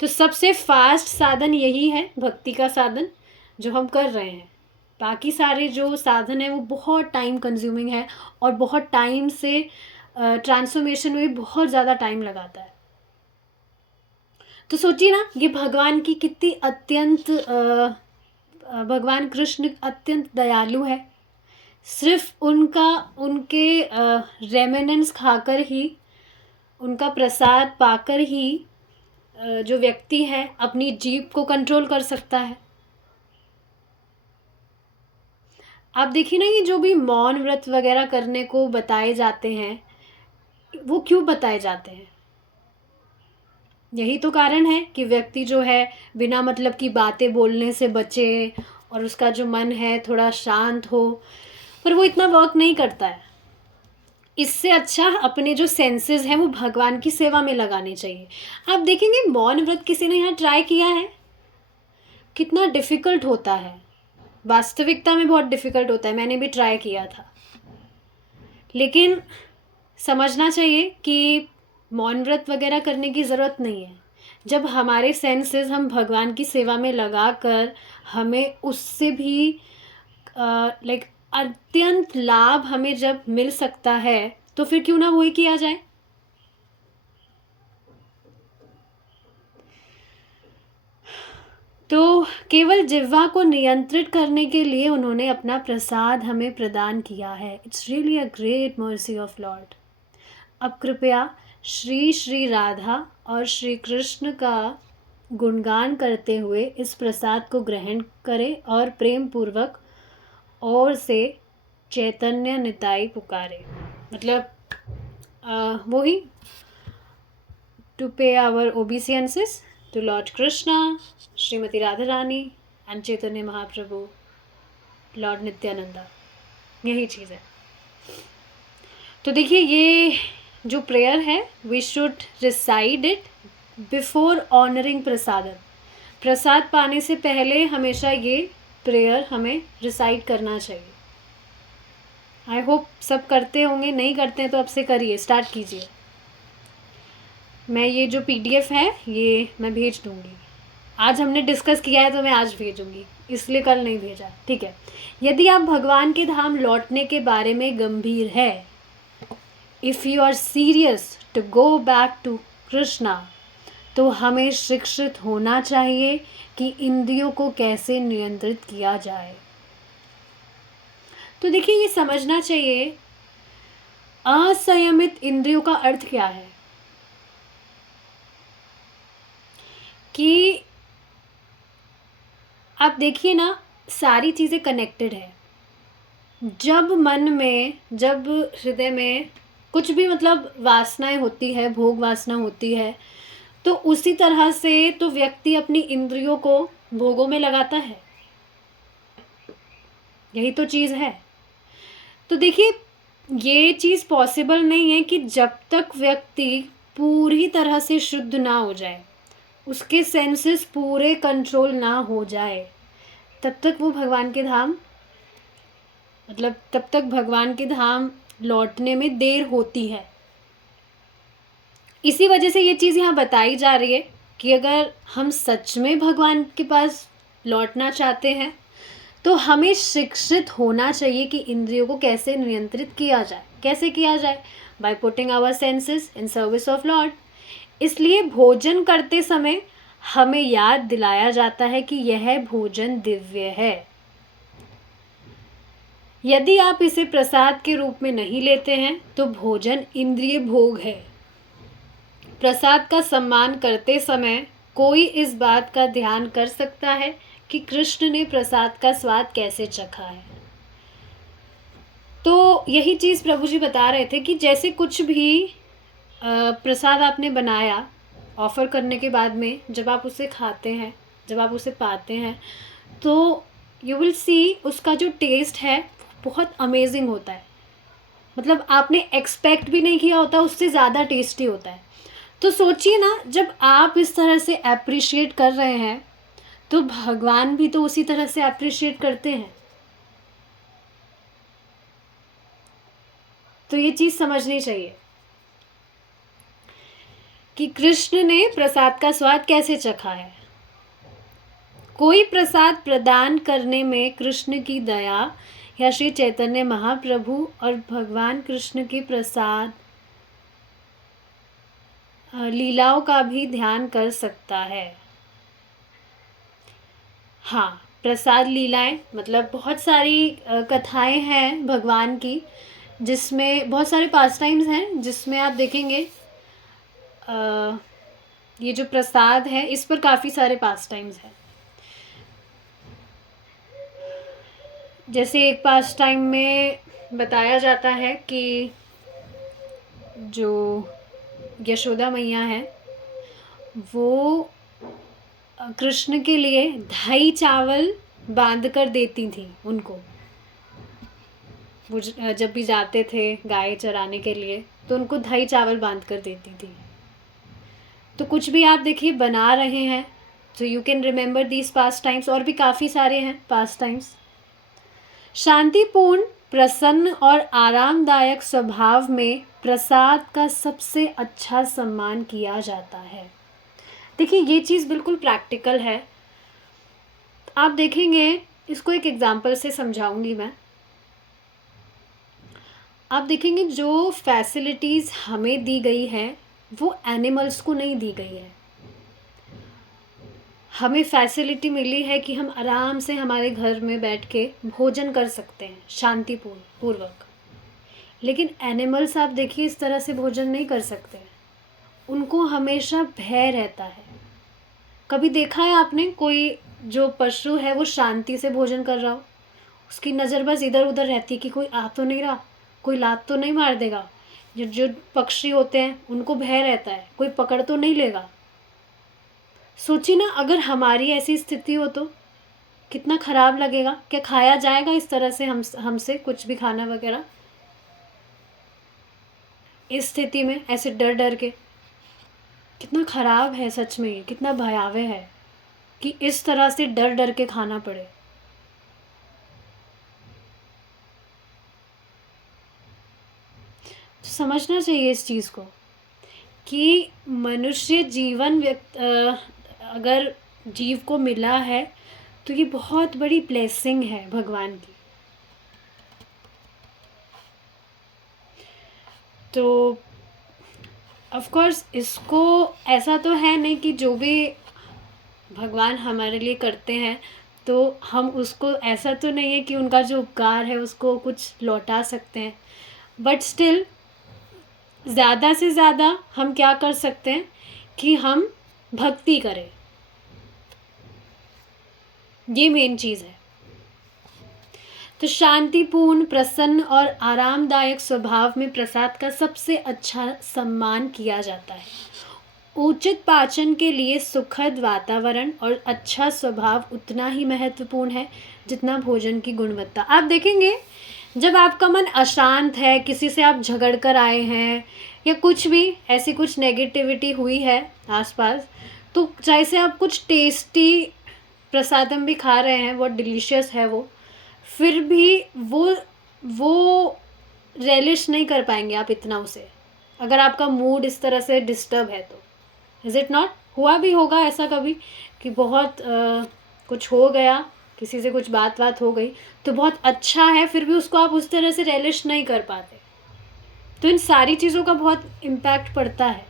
तो सबसे फास्ट साधन यही है, भक्ति का साधन जो हम कर रहे हैं। बाकी सारे जो साधन है वो बहुत टाइम कंज्यूमिंग है और बहुत टाइम से ट्रांसफॉर्मेशन में भी बहुत ज़्यादा टाइम लगाता है। तो सोचिए ना, ये भगवान की कितनी अत्यंत भगवान कृष्ण अत्यंत दयालु है। सिर्फ उनके रेमिनेंस खाकर ही, उनका प्रसाद पाकर ही जो व्यक्ति है अपनी जीभ को कंट्रोल कर सकता है। आप देखिए ना, ये जो भी मौन व्रत वगैरह करने को बताए जाते हैं, वो क्यों बताए जाते हैं? यही तो कारण है कि व्यक्ति जो है बिना मतलब की बातें बोलने से बचे और उसका जो मन है थोड़ा शांत हो, पर वो इतना वर्क नहीं करता है। इससे अच्छा अपने जो सेंसेस हैं वो भगवान की सेवा में लगाने चाहिए। आप देखेंगे मौन व्रत किसी ने यहाँ ट्राई किया है, कितना डिफ़िकल्ट होता है, वास्तविकता में बहुत डिफ़िकल्ट होता है। मैंने भी ट्राई किया था, लेकिन समझना चाहिए कि मौन व्रत वगैरह करने की ज़रूरत नहीं है। जब हमारे सेंसेस हम भगवान की सेवा में लगा कर हमें उससे भी लाइक अत्यंत लाभ हमें जब मिल सकता है, तो फिर क्यों ना वही किया जाए। तो केवल जिह्वा को नियंत्रित करने के लिए उन्होंने अपना प्रसाद हमें प्रदान किया है। It's really a great mercy of Lord. अब कृपया श्री श्री राधा और श्री कृष्ण का गुणगान करते हुए इस प्रसाद को ग्रहण करें और प्रेम पूर्वक और से चैतन्य निताई पुकारे। मतलब वही, to pay our obeisances to Lord Krishna, Shrimati Radha Rani and Chaitanya Mahaprabhu, Lord Nityananda, यही चीज़ है। तो देखिए, ये जो प्रेयर है we should recite it before honouring prasadam. प्रसाद पाने से पहले हमेशा ये प्रेयर हमें रिसाइड करना चाहिए। आई होप सब करते होंगे, नहीं करते हैं तो अब से करिए, स्टार्ट कीजिए। मैं ये जो PDF है ये मैं भेज दूँगी। आज हमने डिस्कस किया है तो मैं आज भेजूँगी, इसलिए कल नहीं भेजा, ठीक है। यदि आप भगवान के धाम लौटने के बारे में गंभीर है, if you are serious to go back to Krishna, तो हमें शिक्षित होना चाहिए कि इंद्रियों को कैसे नियंत्रित किया जाए। तो देखिए, ये समझना चाहिए असंयमित इंद्रियों का अर्थ क्या है, कि आप देखिए ना, सारी चीज़ें कनेक्टेड है। जब मन में, जब हृदय में कुछ भी मतलब वासनाएं होती है, भोग वासना होती है, तो उसी तरह से तो व्यक्ति अपनी इंद्रियों को भोगों में लगाता है। यही तो चीज़ है। तो देखिए, ये चीज़ पॉसिबल नहीं है कि जब तक व्यक्ति पूरी तरह से शुद्ध ना हो जाए, उसके सेंसेस पूरे कंट्रोल ना हो जाए, तब तक वो भगवान के धाम, मतलब तब तक भगवान के धाम लौटने में देर होती है। इसी वजह से ये चीज़ यहाँ बताई जा रही है कि अगर हम सच में भगवान के पास लौटना चाहते हैं तो हमें शिक्षित होना चाहिए कि इंद्रियों को कैसे नियंत्रित किया जाए। कैसे किया जाए? By putting our senses in service of lord. इसलिए भोजन करते समय हमें याद दिलाया जाता है कि यह भोजन दिव्य है। यदि आप इसे प्रसाद के रूप में नहीं लेते हैं तो भोजन इंद्रिय भोग है। प्रसाद का सम्मान करते समय कोई इस बात का ध्यान कर सकता है कि कृष्ण ने प्रसाद का स्वाद कैसे चखा है। तो यही चीज़ प्रभु जी बता रहे थे कि जैसे कुछ भी प्रसाद आपने बनाया, ऑफ़र करने के बाद में जब आप उसे खाते हैं, जब आप उसे पाते हैं, तो यू विल सी उसका जो टेस्ट है बहुत अमेजिंग होता है। मतलब आपने एक्सपेक्ट भी नहीं किया होता, उससे ज़्यादा टेस्टी होता है। तो सोचिए ना, जब आप इस तरह से एप्रिशिएट कर रहे हैं, तो भगवान भी तो उसी तरह से एप्रिशिएट करते हैं। तो ये चीज़ समझनी चाहिए कि कृष्ण ने प्रसाद का स्वाद कैसे चखा है। कोई प्रसाद प्रदान करने में कृष्ण की दया या श्री चैतन्य महाप्रभु और भगवान कृष्ण के प्रसाद लीलाओं का भी ध्यान कर सकता है। हाँ, प्रसाद लीलाएं मतलब बहुत सारी कथाएं हैं भगवान की, जिसमें बहुत सारे पास टाइम्स हैं, जिसमें आप देखेंगे ये जो प्रसाद है इस पर काफ़ी सारे पास टाइम्स हैं। जैसे एक पास टाइम में बताया जाता है कि जो यशोदा मैया है वो कृष्ण के लिए दही चावल बांध कर देती थी उनको। वो जब भी जाते थे गाय चराने के लिए तो उनको दही चावल बांध कर देती थी। तो कुछ भी आप देखिए बना रहे हैं तो you can remember these pass times, और भी काफ़ी सारे हैं पास टाइम्स। शांतिपूर्ण, प्रसन्न और आरामदायक स्वभाव में प्रसाद का सबसे अच्छा सम्मान किया जाता है। देखिए ये चीज़ बिल्कुल प्रैक्टिकल है। आप देखेंगे, इसको एक एग्जांपल से समझाऊंगी मैं। आप देखेंगे जो फैसिलिटीज़ हमें दी गई है वो एनिमल्स को नहीं दी गई है। हमें फैसिलिटी मिली है कि हम आराम से हमारे घर में बैठ के भोजन कर सकते हैं शांतिपूर्ण पूर्वक। लेकिन एनिमल्स आप देखिए इस तरह से भोजन नहीं कर सकते। उनको हमेशा भय रहता है। कभी देखा है आपने कोई जो पशु है वो शांति से भोजन कर रहा हो? उसकी नज़र बस इधर उधर रहती है कि कोई आ तो नहीं रहा, कोई लात तो नहीं मार देगा। जो जो पक्षी होते हैं उनको भय रहता है, कोई पकड़ तो नहीं लेगा। सोचिए ना, अगर हमारी ऐसी स्थिति हो तो कितना ख़राब लगेगा। क्या खाया जाएगा इस तरह से हमसे कुछ भी खाना वगैरह इस स्थिति में ऐसे डर डर के? कितना ख़राब है सच में, ये कितना भयावह है कि इस तरह से डर डर के खाना पड़े। तो समझना चाहिए इस चीज़ को कि मनुष्य जीवन अगर जीव को मिला है तो ये बहुत बड़ी ब्लेसिंग है भगवान की। तो ऑफ कोर्स इसको ऐसा तो है नहीं कि जो भी भगवान हमारे लिए करते हैं तो हम उसको, ऐसा तो नहीं है कि उनका जो उपकार है उसको कुछ लौटा सकते हैं। बट स्टिल ज़्यादा से ज़्यादा हम क्या कर सकते हैं कि हम भक्ति करें। ये मेन चीज़ है। तो शांतिपूर्ण, प्रसन्न और आरामदायक स्वभाव में प्रसाद का सबसे अच्छा सम्मान किया जाता है। उचित पाचन के लिए सुखद वातावरण और अच्छा स्वभाव उतना ही महत्वपूर्ण है जितना भोजन की गुणवत्ता। आप देखेंगे जब आपका मन अशांत है, किसी से आप झगड़ कर आए हैं या कुछ भी ऐसी कुछ नेगेटिविटी हुई है आसपास, तो जैसे आप कुछ टेस्टी प्रसादम भी खा रहे हैं, बहुत डिलीशियस है वो, फिर भी वो रेलिश नहीं कर पाएंगे आप इतना उसे, अगर आपका मूड इस तरह से डिस्टर्ब है तो। Is it not? हुआ भी होगा ऐसा कभी कि बहुत कुछ हो गया, किसी से कुछ बात हो गई तो बहुत अच्छा है, फिर भी उसको आप उस तरह से रेलिश नहीं कर पाते। तो इन सारी चीज़ों का बहुत इम्पैक्ट पड़ता है।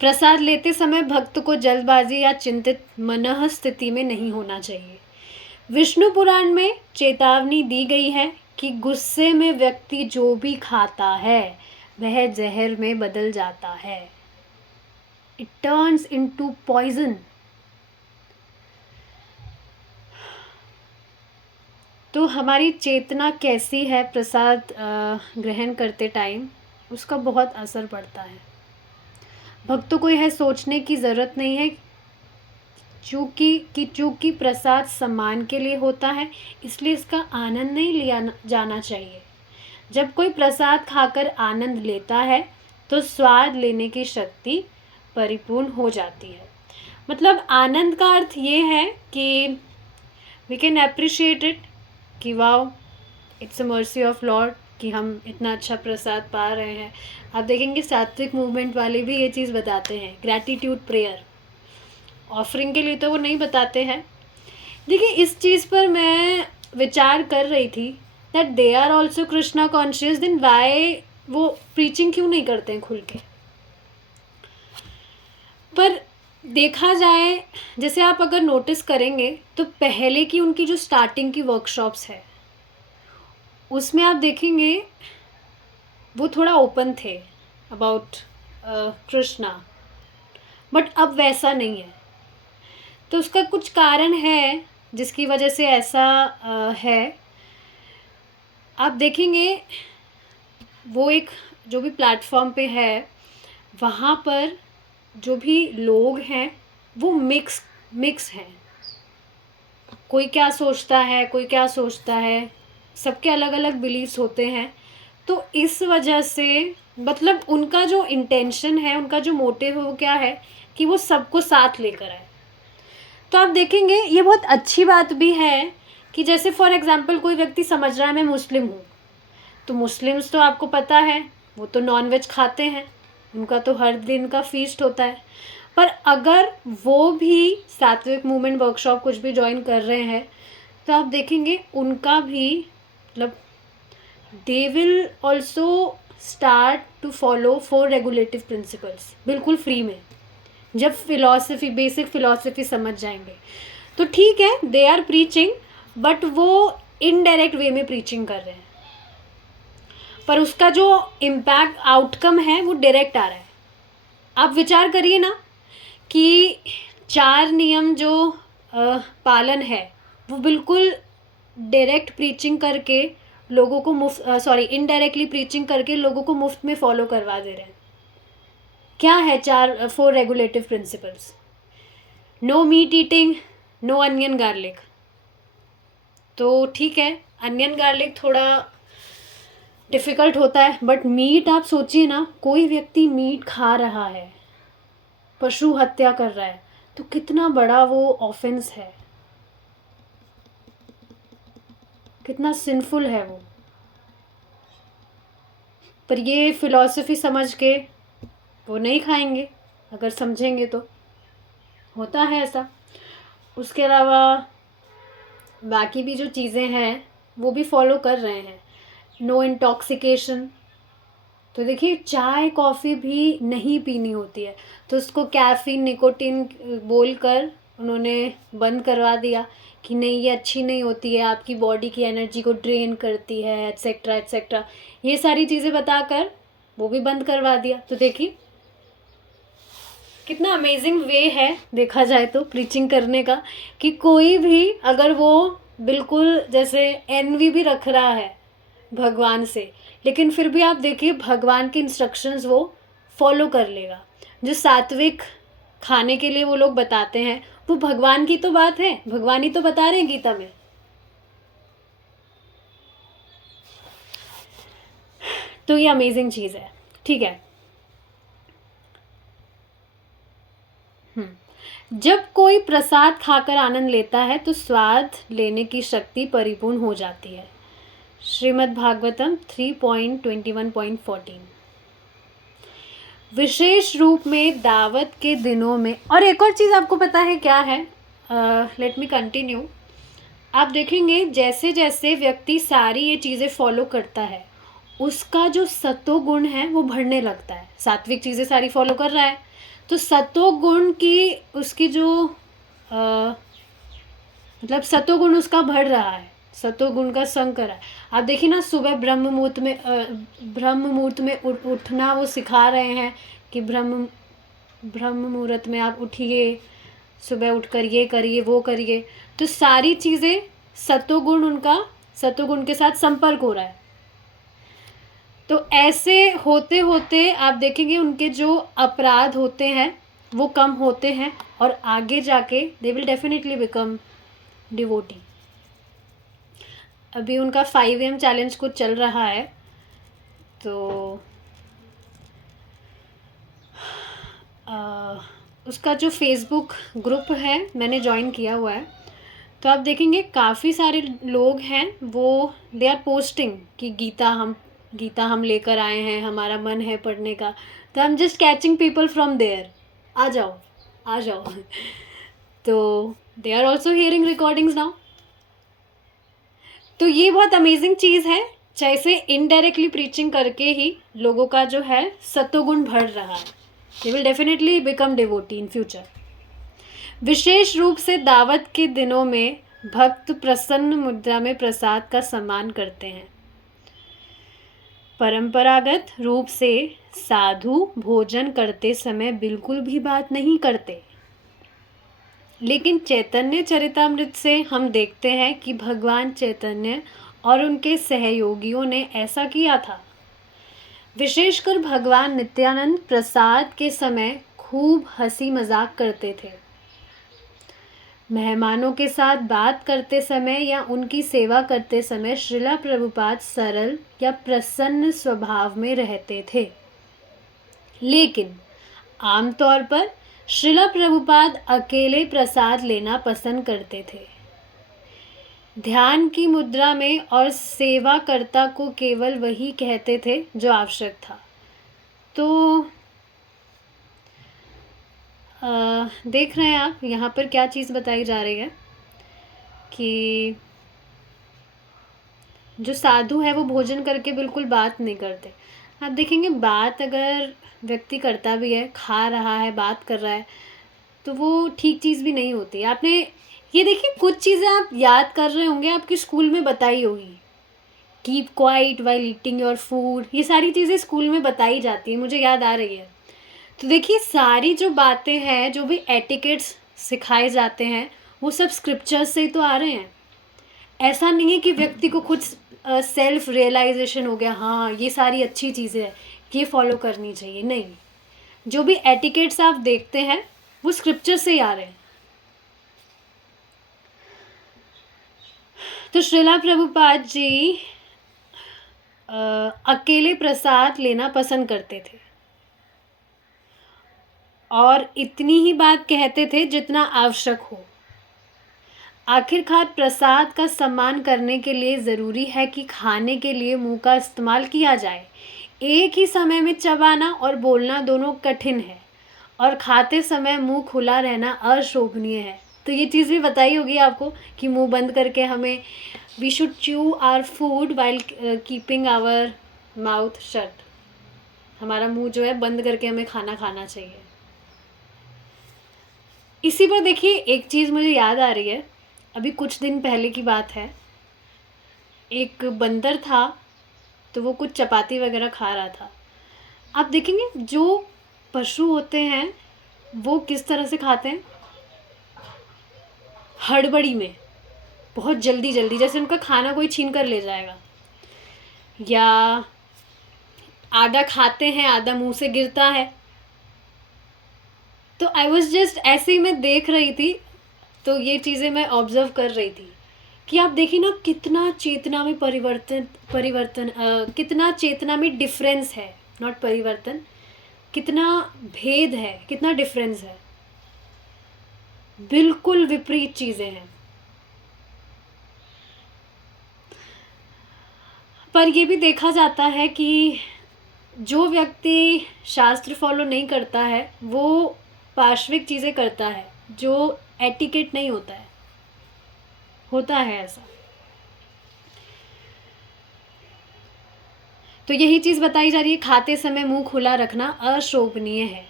प्रसाद लेते समय भक्त को जल्दबाजी या चिंतित मनः स्थिति में नहीं होना चाहिए। विष्णु पुराण में चेतावनी दी गई है कि गुस्से में व्यक्ति जो भी खाता है वह जहर में बदल जाता है। It turns into poison. तो हमारी चेतना कैसी है प्रसाद ग्रहण करते टाइम, उसका बहुत असर पड़ता है। भक्तों को यह सोचने की ज़रूरत नहीं है चूँकि प्रसाद सम्मान के लिए होता है, इसलिए इसका आनंद नहीं लिया जाना चाहिए। जब कोई प्रसाद खाकर आनंद लेता है तो स्वाद लेने की शक्ति परिपूर्ण हो जाती है। मतलब आनंद का अर्थ ये है कि वी कैन अप्रिशिएट इट, कि wow it's a mercy of Lord कि हम इतना अच्छा प्रसाद पा रहे हैं। आप देखेंगे सात्विक मूवमेंट वाले भी ये चीज़ बताते हैं, ग्रैटिट्यूड प्रेयर। ऑफरिंग के लिए तो वो नहीं बताते हैं। देखिए इस चीज़ पर मैं विचार कर रही थी that they are also Krishna conscious, then why वो प्रीचिंग क्यों नहीं करते हैं खुल के। पर देखा जाए, जैसे आप अगर नोटिस करेंगे तो पहले की उनकी जो स्टार्टिंग की वर्कशॉप्स है उसमें आप देखेंगे वो थोड़ा ओपन थे अबाउट कृष्णा, बट अब वैसा नहीं है। तो उसका कुछ कारण है जिसकी वजह से ऐसा है। आप देखेंगे वो एक जो भी प्लेटफॉर्म पे है वहाँ पर जो भी लोग हैं वो मिक्स हैं। कोई क्या सोचता है, कोई क्या सोचता है, सबके अलग अलग बिलीव्स होते हैं। तो इस वजह से मतलब उनका जो इंटेंशन है, उनका जो मोटिव है वो क्या है कि वो सबको साथ लेकर आए। तो आप देखेंगे ये बहुत अच्छी बात भी है कि जैसे फॉर एग्जांपल कोई व्यक्ति समझ रहा है मैं मुस्लिम हूँ, तो मुस्लिम्स तो आपको पता है वो तो नॉनवेज खाते हैं, उनका तो हर दिन का फीस्ट होता है। पर अगर वो भी सात्विक मूवमेंट वर्कशॉप कुछ भी ज्वाइन कर रहे हैं तो आप देखेंगे उनका भी मतलब they will also start to follow 4 regulative principles बिल्कुल फ्री में, जब फिलॉसफी बेसिक फिलॉसफी समझ जाएंगे। तो ठीक है दे आर प्रीचिंग, बट वो इनडायरेक्ट वे में प्रीचिंग कर रहे हैं, पर उसका जो इम्पैक्ट आउटकम है वो डायरेक्ट आ रहा है। आप विचार करिए ना कि 4 नियम जो पालन है वो बिल्कुल डायरेक्ट प्रीचिंग करके लोगों को इनडायरेक्टली प्रीचिंग करके लोगों को मुफ्त में फॉलो करवा दे रहे हैं। क्या है 4 regulative principles? No meat eating, no onion garlic. तो ठीक है अनियन गार्लिक थोड़ा डिफ़िकल्ट होता है, बट मीट आप सोचिए ना, कोई व्यक्ति मीट खा रहा है, पशु हत्या कर रहा है, तो कितना बड़ा वो ऑफेंस है, कितना सिंफुल है वो। पर ये फिलॉसफी समझ के वो नहीं खाएंगे, अगर समझेंगे तो होता है ऐसा। उसके अलावा बाकी भी जो चीज़ें हैं वो भी फॉलो कर रहे हैं। नो इंटॉक्सिकेशन, तो देखिए चाय कॉफ़ी भी नहीं पीनी होती है, तो उसको कैफ़ीन निकोटीन बोलकर उन्होंने बंद करवा दिया कि नहीं ये अच्छी नहीं होती है, आपकी बॉडी की एनर्जी को ड्रेन करती है, एट्सेट्रा एट्सेट्रा, ये सारी चीज़ें बताकर वो भी बंद करवा दिया। तो देखिए कितना अमेजिंग वे है देखा जाए तो प्रीचिंग करने का, कि कोई भी अगर वो बिल्कुल जैसे एनवी भी रख रहा है भगवान से, लेकिन फिर भी आप देखिए भगवान की इंस्ट्रक्शंस वो फॉलो कर लेगा। जो सात्विक खाने के लिए वो लोग बताते हैं वो भगवान की तो बात है, भगवान ही तो बता रहे हैं गीता में। तो ये अमेजिंग चीज़ है। ठीक है, जब कोई प्रसाद खाकर आनंद लेता है तो स्वाद लेने की शक्ति परिपूर्ण हो जाती है। श्रीमद् भागवतम 3.21.14। विशेष रूप में दावत के दिनों में। और एक और चीज़ आपको पता है क्या है? Let me continue. आप देखेंगे जैसे जैसे व्यक्ति सारी ये चीज़ें फॉलो करता है उसका जो सत्व गुण है वो बढ़ने लगता है। सात्विक चीज़ें सारी फॉलो कर रहा है तो सत्व गुण की उसकी जो मतलब सत्व गुण उसका बढ़ रहा है, सत्व गुण का संग कर रहा है। आप देखिए ना सुबह ब्रह्म मुहूर्त में उठना वो सिखा रहे हैं कि ब्रह्म मुहूर्त में आप उठिए, सुबह उठकर ये करिए वो करिए। तो सारी चीज़ें सत्व गुण उनका सतोगुण के साथ संपर्क हो रहा है। तो ऐसे होते होते आप देखेंगे उनके जो अपराध होते हैं वो कम होते हैं और आगे जाके दे विल डेफिनेटली बिकम डिवोटी। अभी उनका 5 AM चैलेंज कुछ चल रहा है, तो उसका जो फेसबुक ग्रुप है मैंने ज्वाइन किया हुआ है, तो आप देखेंगे काफ़ी सारे लोग हैं, वो दे आर पोस्टिंग कि गीता हम लेकर आए हैं, हमारा मन है पढ़ने का। तो I am just catching people from there, आ जाओ आ जाओ। तो they are also hearing recordings now. तो ये बहुत अमेजिंग चीज़ है, जैसे इनडायरेक्टली प्रीचिंग करके ही लोगों का जो है सत्वगुण बढ़ रहा है। They will definitely become devotee in future. विशेष रूप से दावत के दिनों में भक्त प्रसन्न मुद्रा में प्रसाद का सम्मान करते हैं। परंपरागत रूप से साधु भोजन करते समय बिल्कुल भी बात नहीं करते, लेकिन चैतन्य चरितामृत से हम देखते हैं कि भगवान चैतन्य और उनके सहयोगियों ने ऐसा किया था। विशेषकर भगवान नित्यानंद प्रसाद के समय खूब हंसी मजाक करते थे। मेहमानों के साथ बात करते समय या उनकी सेवा करते समय श्रीला प्रभुपाद सरल या प्रसन्न स्वभाव में रहते थे, लेकिन आमतौर पर श्रीला प्रभुपाद अकेले प्रसाद लेना पसंद करते थे। ध्यान की मुद्रा में और सेवाकर्ता को केवल वही कहते थे जो आवश्यक था। तो देख रहे हैं आप यहाँ पर क्या चीज़ बताई जा रही है कि जो साधु है वो भोजन करके बिल्कुल बात नहीं करते। आप देखेंगे बात अगर व्यक्ति करता भी है, खा रहा है, बात कर रहा है, तो वो ठीक चीज़ भी नहीं होती। आपने ये देखिए कुछ चीज़ें आप याद कर रहे होंगे, आपके स्कूल में बताई होगी, keep quiet while eating your food, ये सारी चीज़ें स्कूल में बताई जाती है, मुझे याद आ रही है। तो देखिए सारी जो बातें हैं, जो भी एटिकेट्स सिखाए जाते हैं, वो सब स्क्रिप्चर्स से ही तो आ रहे हैं। ऐसा नहीं है कि व्यक्ति को खुद सेल्फ रियलाइजेशन हो गया, हाँ ये सारी अच्छी चीज़ें हैं, ये फॉलो करनी चाहिए, नहीं। जो भी एटिकेट्स आप देखते हैं वो स्क्रिप्चर से ही आ रहे हैं। तो श्रीला प्रभुपाद जी अकेले प्रसाद लेना पसंद करते थे और इतनी ही बात कहते थे जितना आवश्यक हो। आखिरकार प्रसाद का सम्मान करने के लिए ज़रूरी है कि खाने के लिए मुंह का इस्तेमाल किया जाए। एक ही समय में चबाना और बोलना दोनों कठिन है और खाते समय मुंह खुला रहना अशोभनीय है। तो ये चीज़ भी बताई होगी आपको कि मुंह बंद करके हमें we should chew our food while keeping our mouth shut. हमारा मुंह जो है बंद करके हमें खाना खाना चाहिए। इसी पर देखिए एक चीज़ मुझे याद आ रही है, अभी कुछ दिन पहले की बात है। एक बंदर था, तो वो कुछ चपाती वगैरह खा रहा था। आप देखेंगे जो पशु होते हैं वो किस तरह से खाते हैं, हड़बड़ी में, बहुत जल्दी जल्दी, जैसे उनका खाना कोई छीन कर ले जाएगा, या आधा खाते हैं आधा मुंह से गिरता है। तो आई वॉज जस्ट ऐसे ही मैं देख रही थी, तो ये चीज़ें मैं ऑब्जर्व कर रही थी कि आप देखिए ना कितना चेतना में परिवर्तन कितना चेतना में डिफरेंस है, नॉट परिवर्तन, कितना भेद है, कितना डिफरेंस है। बिल्कुल विपरीत चीज़ें हैं। पर ये भी देखा जाता है कि जो व्यक्ति शास्त्र फॉलो नहीं करता है वो पार्श्विक चीज़ें करता है, जो एटिकेट नहीं होता है ऐसा। तो यही चीज़ बताई जा रही है, खाते समय मुंह खुला रखना अशोभनीय है।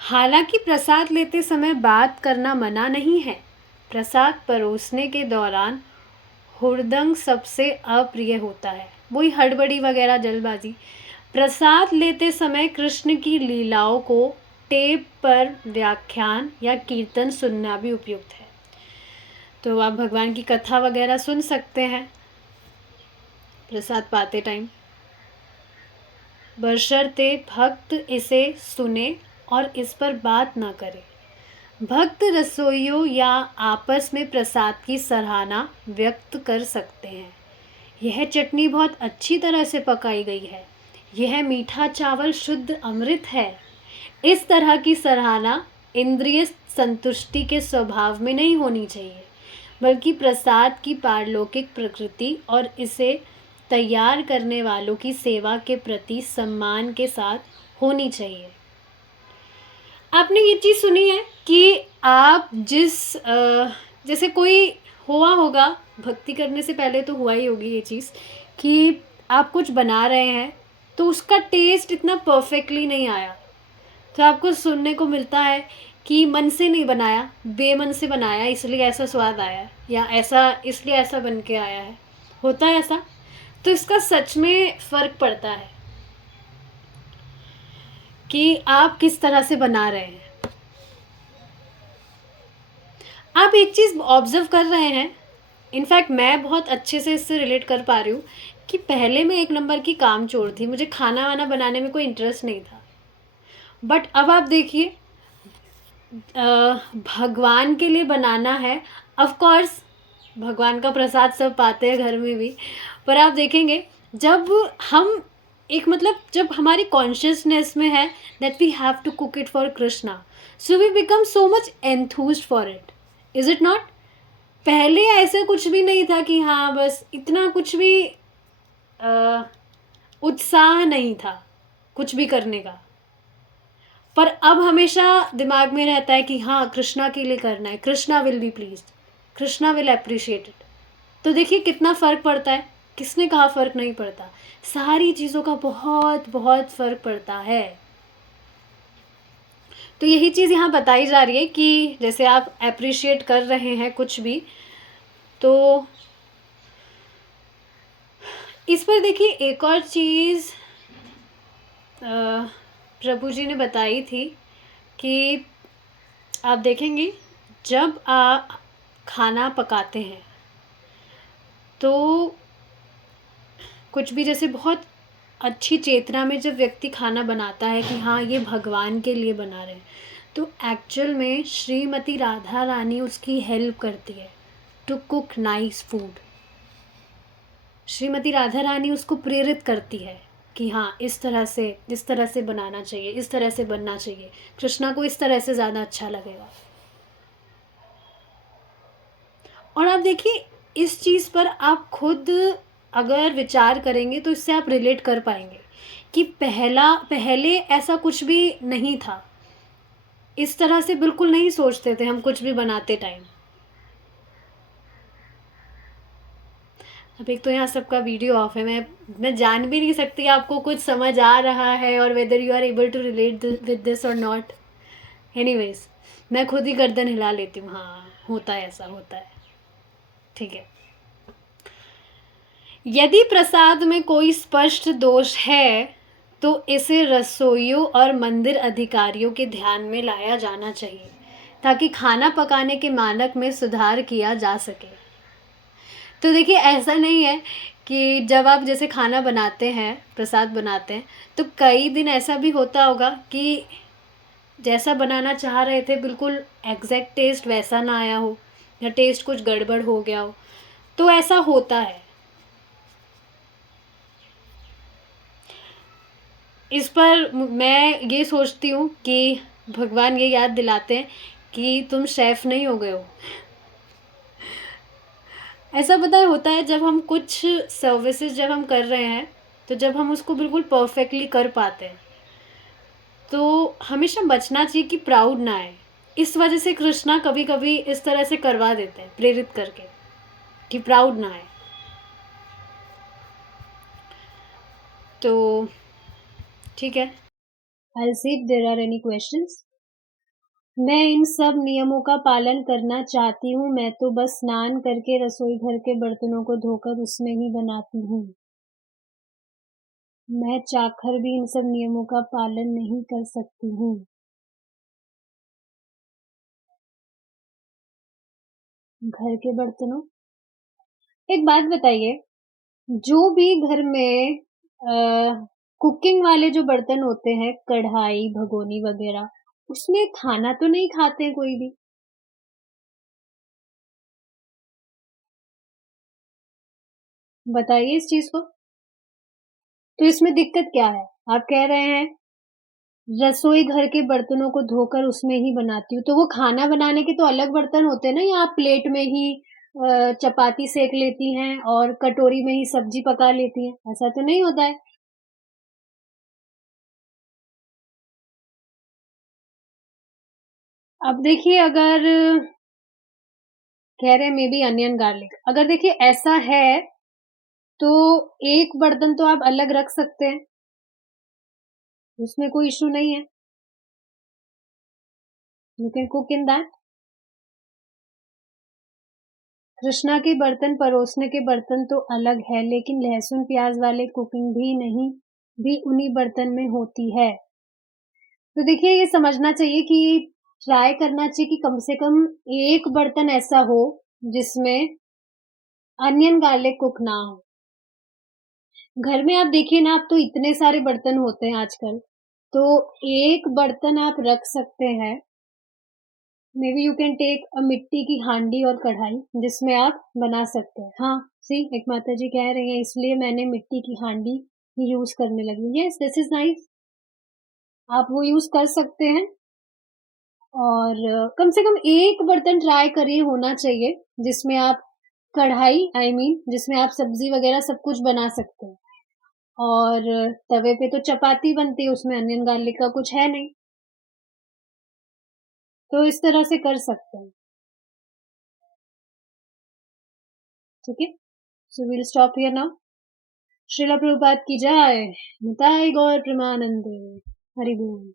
हालांकि प्रसाद लेते समय बात करना मना नहीं है। प्रसाद परोसने के दौरान हुड़दंग सबसे अप्रिय होता है, वही हड़बड़ी वगैरह जल्दबाजी। प्रसाद लेते समय कृष्ण की लीलाओं को टेप पर व्याख्यान या कीर्तन सुनना भी उपयुक्त है। तो आप भगवान की कथा वगैरह सुन सकते हैं, प्रसाद पाते टाइम, बशर्ते भक्त इसे सुने और इस पर बात ना करे। भक्त रसोइयों या आपस में प्रसाद की सराहना व्यक्त कर सकते हैं। यह चटनी बहुत अच्छी तरह से पकाई गई है। यह मीठा चावल शुद्ध अमृत है। इस तरह की सराहना इंद्रिय संतुष्टि के स्वभाव में नहीं होनी चाहिए, बल्कि प्रसाद की पारलौकिक प्रकृति और इसे तैयार करने वालों की सेवा के प्रति सम्मान के साथ होनी चाहिए। आपने ये चीज़ सुनी है कि आप जैसे कोई हुआ होगा, भक्ति करने से पहले तो हुआ ही होगी ये चीज़ कि आप कुछ बना रहे हैं तो उसका टेस्ट इतना परफेक्टली नहीं आया, तो आपको सुनने को मिलता है कि मन से नहीं बनाया, बेमन से बनाया, इसलिए ऐसा स्वाद आया, या ऐसा इसलिए ऐसा बन के आया है। होता है ऐसा। तो इसका सच में फ़र्क पड़ता है कि आप किस तरह से बना रहे हैं। आप एक चीज़ ऑब्ज़र्व कर रहे हैं, इनफैक्ट मैं बहुत अच्छे से इससे रिलेट कर पा रही हूँ कि पहले मैं एक नंबर की कामचोर थी, मुझे खाना वाना बनाने में कोई इंटरेस्ट नहीं था। बट अब आप देखिए, भगवान के लिए बनाना है, ऑफ कोर्स भगवान का प्रसाद सब पाते हैं घर में भी, पर आप देखेंगे जब हम एक मतलब जब हमारी कॉन्शियसनेस में है that we have to cook it for Krishna, so we become so much enthused for it, is it not? पहले ऐसा कुछ भी नहीं था कि हाँ बस इतना कुछ भी उत्साह नहीं था कुछ भी करने का, पर अब हमेशा दिमाग में रहता है कि हाँ कृष्णा के लिए करना है, Krishna will be pleased, Krishna will appreciate it. तो देखिए कितना फ़र्क पड़ता है। किसने कहा फ़र्क नहीं पड़ता? सारी चीज़ों का बहुत बहुत फ़र्क पड़ता है। तो यही चीज़ यहाँ बताई जा रही है कि जैसे आप अप्रिशिएट कर रहे हैं कुछ भी, तो इस पर देखिए एक और चीज़ प्रभु जी ने बताई थी कि आप देखेंगे जब आप खाना पकाते हैं तो कुछ भी जैसे बहुत अच्छी चेतना में जब व्यक्ति खाना बनाता है कि हाँ ये भगवान के लिए बना रहे हैं, तो एक्चुअल में श्रीमती राधा रानी उसकी हेल्प करती है to cook nice food. Shrimati Radha Rani उसको प्रेरित करती है कि हाँ इस तरह से बनाना चाहिए, इस तरह से बनना चाहिए, कृष्णा को इस तरह से ज़्यादा अच्छा लगेगा। और आप देखिए इस चीज़ पर आप खुद अगर विचार करेंगे तो इससे आप रिलेट कर पाएंगे कि पहले ऐसा कुछ भी नहीं था, इस तरह से बिल्कुल नहीं सोचते थे हम कुछ भी बनाते टाइम। अब एक तो यहाँ सबका वीडियो ऑफ है, मैं जान भी नहीं सकती आपको कुछ समझ आ रहा है और whether you are able to relate with this और नॉट। एनीवेज मैं खुद ही गर्दन हिला लेती हूँ, हाँ होता है, ऐसा होता है, ठीक है। यदि प्रसाद में कोई स्पष्ट दोष है तो इसे रसोइयों और मंदिर अधिकारियों के ध्यान में लाया जाना चाहिए ताकि खाना पकाने के मानक में सुधार किया जा सके। तो देखिए ऐसा नहीं है कि जब आप जैसे खाना बनाते हैं, प्रसाद बनाते हैं, तो कई दिन ऐसा भी होता होगा कि जैसा बनाना चाह रहे थे बिल्कुल एग्जैक्ट टेस्ट वैसा ना आया हो, या टेस्ट कुछ गड़बड़ हो गया हो, तो ऐसा होता है। इस पर मैं ये सोचती हूँ कि भगवान ये याद दिलाते हैं कि तुम शेफ़ नहीं हो गए हो। ऐसा पता है होता है जब हम कुछ सर्विसेज जब हम कर रहे हैं, तो जब हम उसको बिल्कुल परफेक्टली कर पाते हैं, तो हमेशा बचना चाहिए कि प्राउड ना आए। इस वजह से कृष्णा कभी-कभी इस तरह से करवा देते हैं, प्रेरित करके, कि प्राउड ना आए। तो ठीक है। I'll see if there are any questions. मैं इन सब नियमों का पालन करना चाहती हूँ, मैं तो बस स्नान करके रसोई घर के बर्तनों को धोकर उसमें ही बनाती हूँ। मैं चाहकर भी इन सब नियमों का पालन नहीं कर सकती हूँ। घर के बर्तनों, एक बात बताइए, जो भी घर में कुकिंग वाले जो बर्तन होते हैं, कढ़ाई, भगोनी वगैरह, उसमें खाना तो नहीं खाते हैं कोई भी। बताइए इस चीज़ को। तो इसमें दिक्कत क्या है? आप कह रहे हैं रसोई घर के बर्तनों को धोकर उसमें ही बनाती हूँ, तो वो खाना बनाने के तो अलग बर्तन होते हैं ना, या आप प्लेट में ही चपाती सेक लेती हैं और कटोरी में ही सब्जी पका लेती हैं, ऐसा तो नहीं होता है। अब देखिए, अगर कह रहे हैं मे बी अनियन गार्लिक, अगर देखिए ऐसा है, तो एक बर्तन तो आप अलग रख सकते हैं, उसमें कोई इश्यू नहीं है। You can cook in that. Krishna के बर्तन, परोसने के बर्तन तो अलग है, लेकिन लहसुन प्याज वाले कुकिंग भी नहीं, भी उन्हीं बर्तन में होती है। तो देखिए, ये समझना चाहिए कि ट्राई करना चाहिए कि कम से कम एक बर्तन ऐसा हो जिसमें अनियन गार्लिक कुक ना हो। घर में आप देखिए ना, अब तो इतने सारे बर्तन होते हैं आजकल, तो एक बर्तन आप रख सकते हैं। Maybe you can take मिट्टी की हांडी और कढ़ाई, जिसमें आप बना सकते हैं। हाँ, सी एक माताजी कह रही हैं इसलिए मैंने मिट्टी की हांडी ही यूज करने लगी। Yes, this is nice. आप वो यूज कर सकते हैं। और कम से कम एक बर्तन ट्राई करिए, होना चाहिए जिसमें आप कढ़ाई, आई मीन जिसमें आप सब्जी वगैरह सब कुछ बना सकते हैं। और तवे पे तो चपाती बनती है, उसमें अनियन गार्लिक का कुछ है नहीं, तो इस तरह से कर सकते हैं। ठीक है, so we'll stop here now. Srila Prabhupada की जय। निताई गौर प्रेमानंदे। हरि बोल।